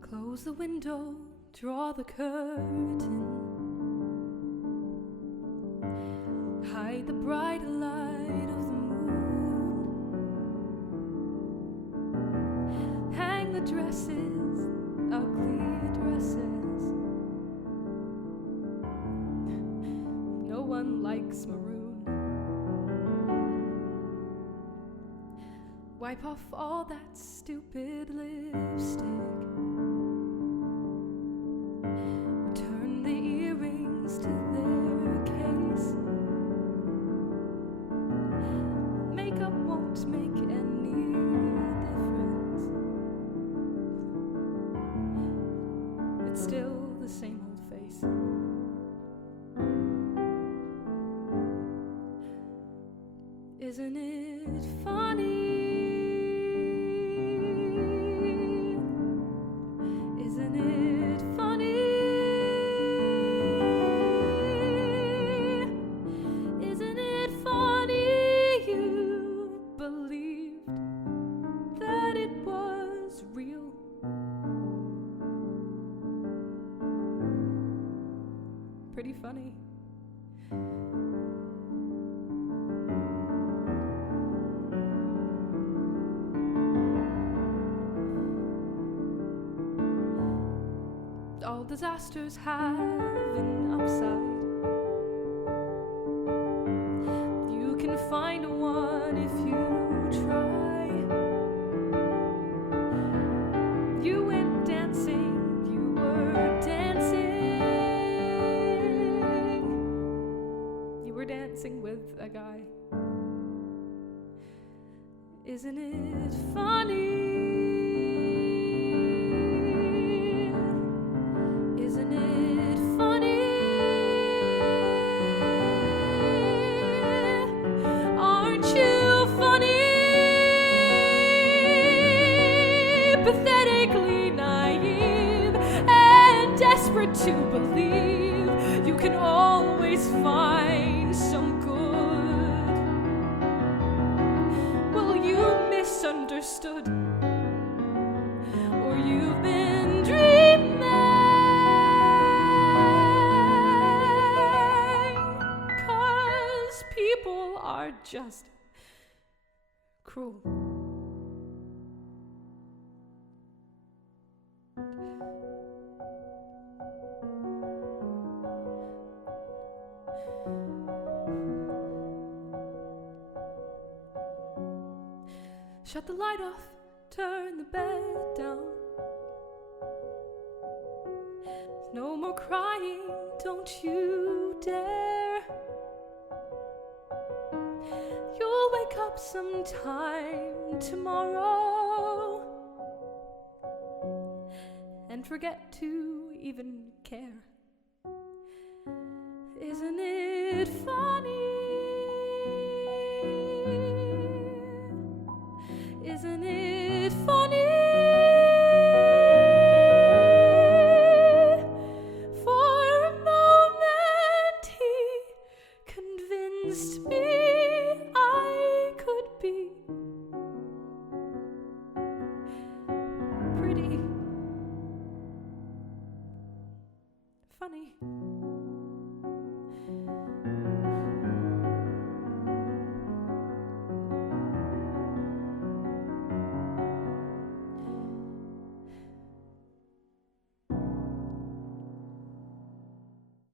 Close the window, draw the curtain, hide the bright light of the moon, hang the dresses, ugly dresses. No one likes maroon. Wipe off all that stupid lipstick. Turn the earrings to their case. Makeup won't make any difference. It's still the same old face. Isn't it funny? Isn't it funny? Isn't it funny you believed that it was real? Pretty funny. All disasters have an upside. You can find one if you try. You went dancing, you were dancing. You were dancing with a guy. Isn't it funny? Isn't it funny? Aren't you funny? Pathetically naive and desperate to believe you can always find some good. Well, you misunderstood, or you've been dreaming. 'Cause people are just cruel. Shut the light off, turn the bed down. No more crying, don't you dare. You'll wake up sometime tomorrow and forget to even care. Isn't it funny? Isn't it